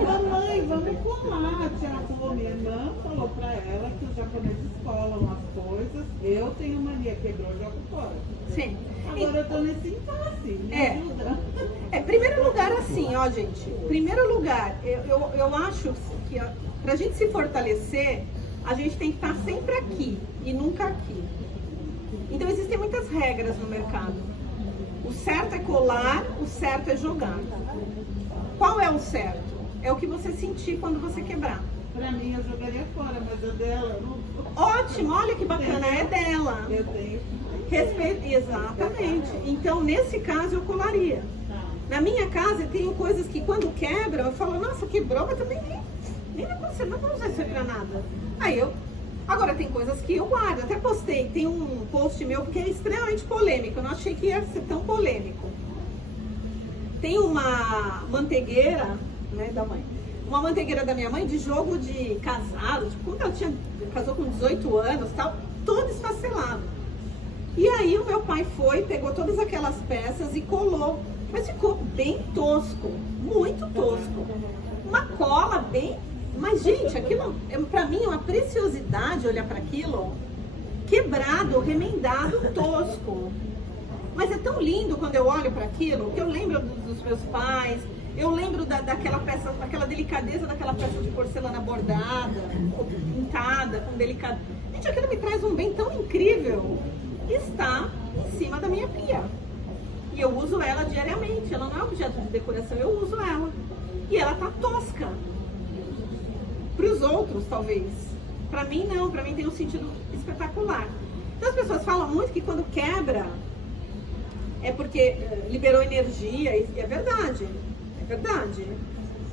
Mamãe, vamos colar. A tia falou, minha irmã falou pra ela que os japoneses colam as coisas. Eu tenho mania, quebrou, jogo fora. Sim. Agora eu tô nesse impasse. Me ajuda. Primeiro lugar assim, ó, gente. Primeiro lugar, eu acho que pra gente se fortalecer, a gente tem que estar sempre aqui e nunca aqui. Então existem muitas regras no mercado. O certo é colar, o certo é jogar. Qual é o certo? É o que você sentir quando você quebrar. Pra mim eu jogaria fora, mas a dela não. Ótimo, olha que bacana, é dela. Eu tenho. Respeito, exatamente. Então nesse caso eu colaria. Na minha casa eu tenho coisas que quando quebram, eu falo, nossa, quebrou, mas também nem vai acontecer, não vou usar isso aí pra nada. Aí eu Agora, tem coisas que eu guardo. Até postei, tem um post meu que é extremamente polêmico. Eu não achei que ia ser tão polêmico. Tem uma manteigueira, né, da mãe. Uma manteigueira da minha mãe de jogo de casado. Tipo, quando ela casou com 18 anos, tal, todo esfacelado. E aí o meu pai foi, pegou todas aquelas peças e colou. Mas ficou bem tosco, muito tosco. Uma cola bem... Mas, gente, aquilo, pra mim, é uma preciosidade olhar para aquilo. Quebrado, remendado, tosco. Mas é tão lindo quando eu olho para aquilo, que eu lembro dos meus pais, eu lembro daquela peça, daquela delicadeza daquela peça de porcelana bordada, pintada, com delicadeza. Gente, aquilo me traz um bem tão incrível. Está em cima da minha pia. E eu uso ela diariamente. Ela não é objeto de decoração, eu uso ela. E ela tá tosca. Para os outros, talvez. Para mim, não. Para mim tem um sentido espetacular. Então as pessoas falam muito que quando quebra é porque liberou energia. E é verdade. É verdade.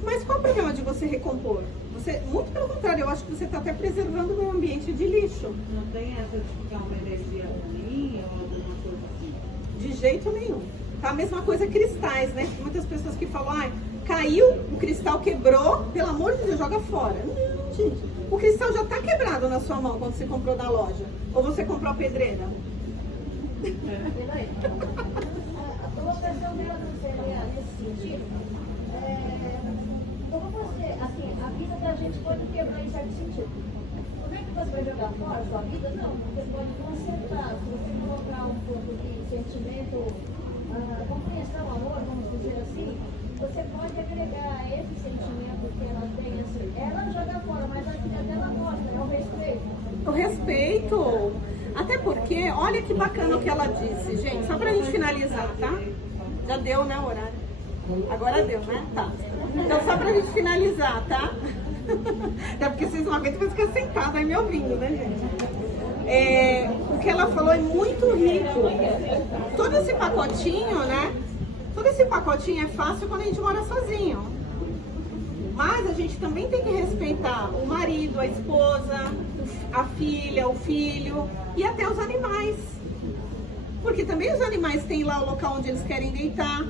Mas qual o problema de você recompor? Você, muito pelo contrário, eu acho que você está até preservando o meio ambiente de lixo. Não tem essa de ficar uma energia ruim ou alguma coisa assim? De jeito nenhum. Tá a mesma coisa cristais, né? Muitas pessoas que falam, ai, caiu, o cristal quebrou, pelo amor de Deus, joga fora. Não, gente. O cristal já tá quebrado na sua mão quando você comprou da loja. Ou você comprou a pedreira. A colocação dela não seria nesse sentido. Como você, assim, a vida da gente pode quebrar em certo sentido. Como é que você vai jogar fora a sua vida? Não, você pode consertar. Se você colocar um pouco de sentimento, compreensão, amor, vamos dizer assim, você pode agregar esse sentimento que ela tem, assim, ela joga fora, mas a vida dela mostra, é o respeito. O respeito. Até porque, olha que bacana o que ela disse, gente. Só pra gente finalizar, tá? Já deu, né, o horário? Agora deu, né? Tá. Então, só pra gente finalizar, tá? Até porque vocês não aguentam ficar sentados aí me ouvindo, né, gente? O que ela falou é muito rico. Todo esse pacotinho, né? Todo esse pacotinho é fácil quando a gente mora sozinho. Mas a gente também tem que respeitar o marido, a esposa, a filha, o filho e até os animais. Porque também os animais têm lá o local onde eles querem deitar.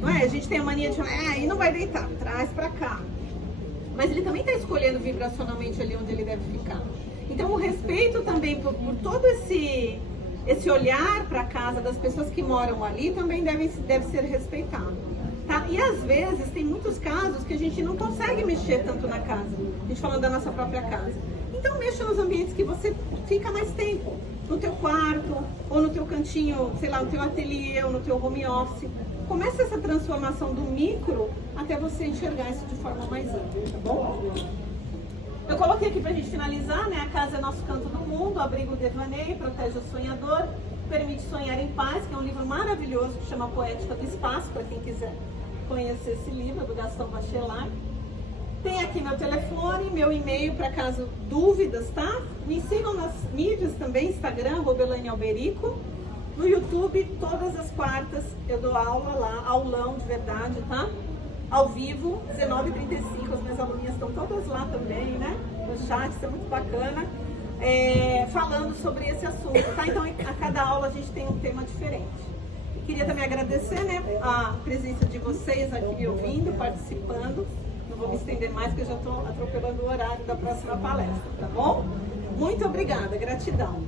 Não é? A gente tem a mania de aí não vai deitar, traz pra cá. Mas ele também está escolhendo vibracionalmente ali onde ele deve ficar. Então o respeito também por todo esse olhar para a casa das pessoas que moram ali também deve ser respeitado. Tá? E às vezes tem muitos casos que a gente não consegue mexer tanto na casa. A gente falando da nossa própria casa. Então mexa nos ambientes que você fica mais tempo. No teu quarto, ou no teu cantinho, sei lá, no teu ateliê, ou no teu home office. Começa essa transformação do micro até você enxergar isso de forma mais ampla, tá bom? Eu coloquei aqui pra gente finalizar, né? A casa é nosso canto do mundo, abriga o devaneio, protege o sonhador, permite sonhar em paz, que é um livro maravilhoso que chama Poética do Espaço, para quem quiser conhecer esse livro, do Gaston Bachelard. Tem aqui meu telefone, meu e-mail para caso dúvidas, tá? Me sigam nas mídias também, Instagram, Elaine Alberico. No YouTube, todas as quartas, eu dou aula lá, aulão de verdade, tá? Ao vivo, 19h35, as minhas aluninhas estão todas lá também, né? No chat, isso é muito bacana. Falando sobre esse assunto, tá? Então, a cada aula a gente tem um tema diferente. Queria também agradecer, né, a presença de vocês aqui me ouvindo, participando. Não vou me estender mais, porque eu já estou atropelando o horário da próxima palestra, tá bom? Muito obrigada, gratidão.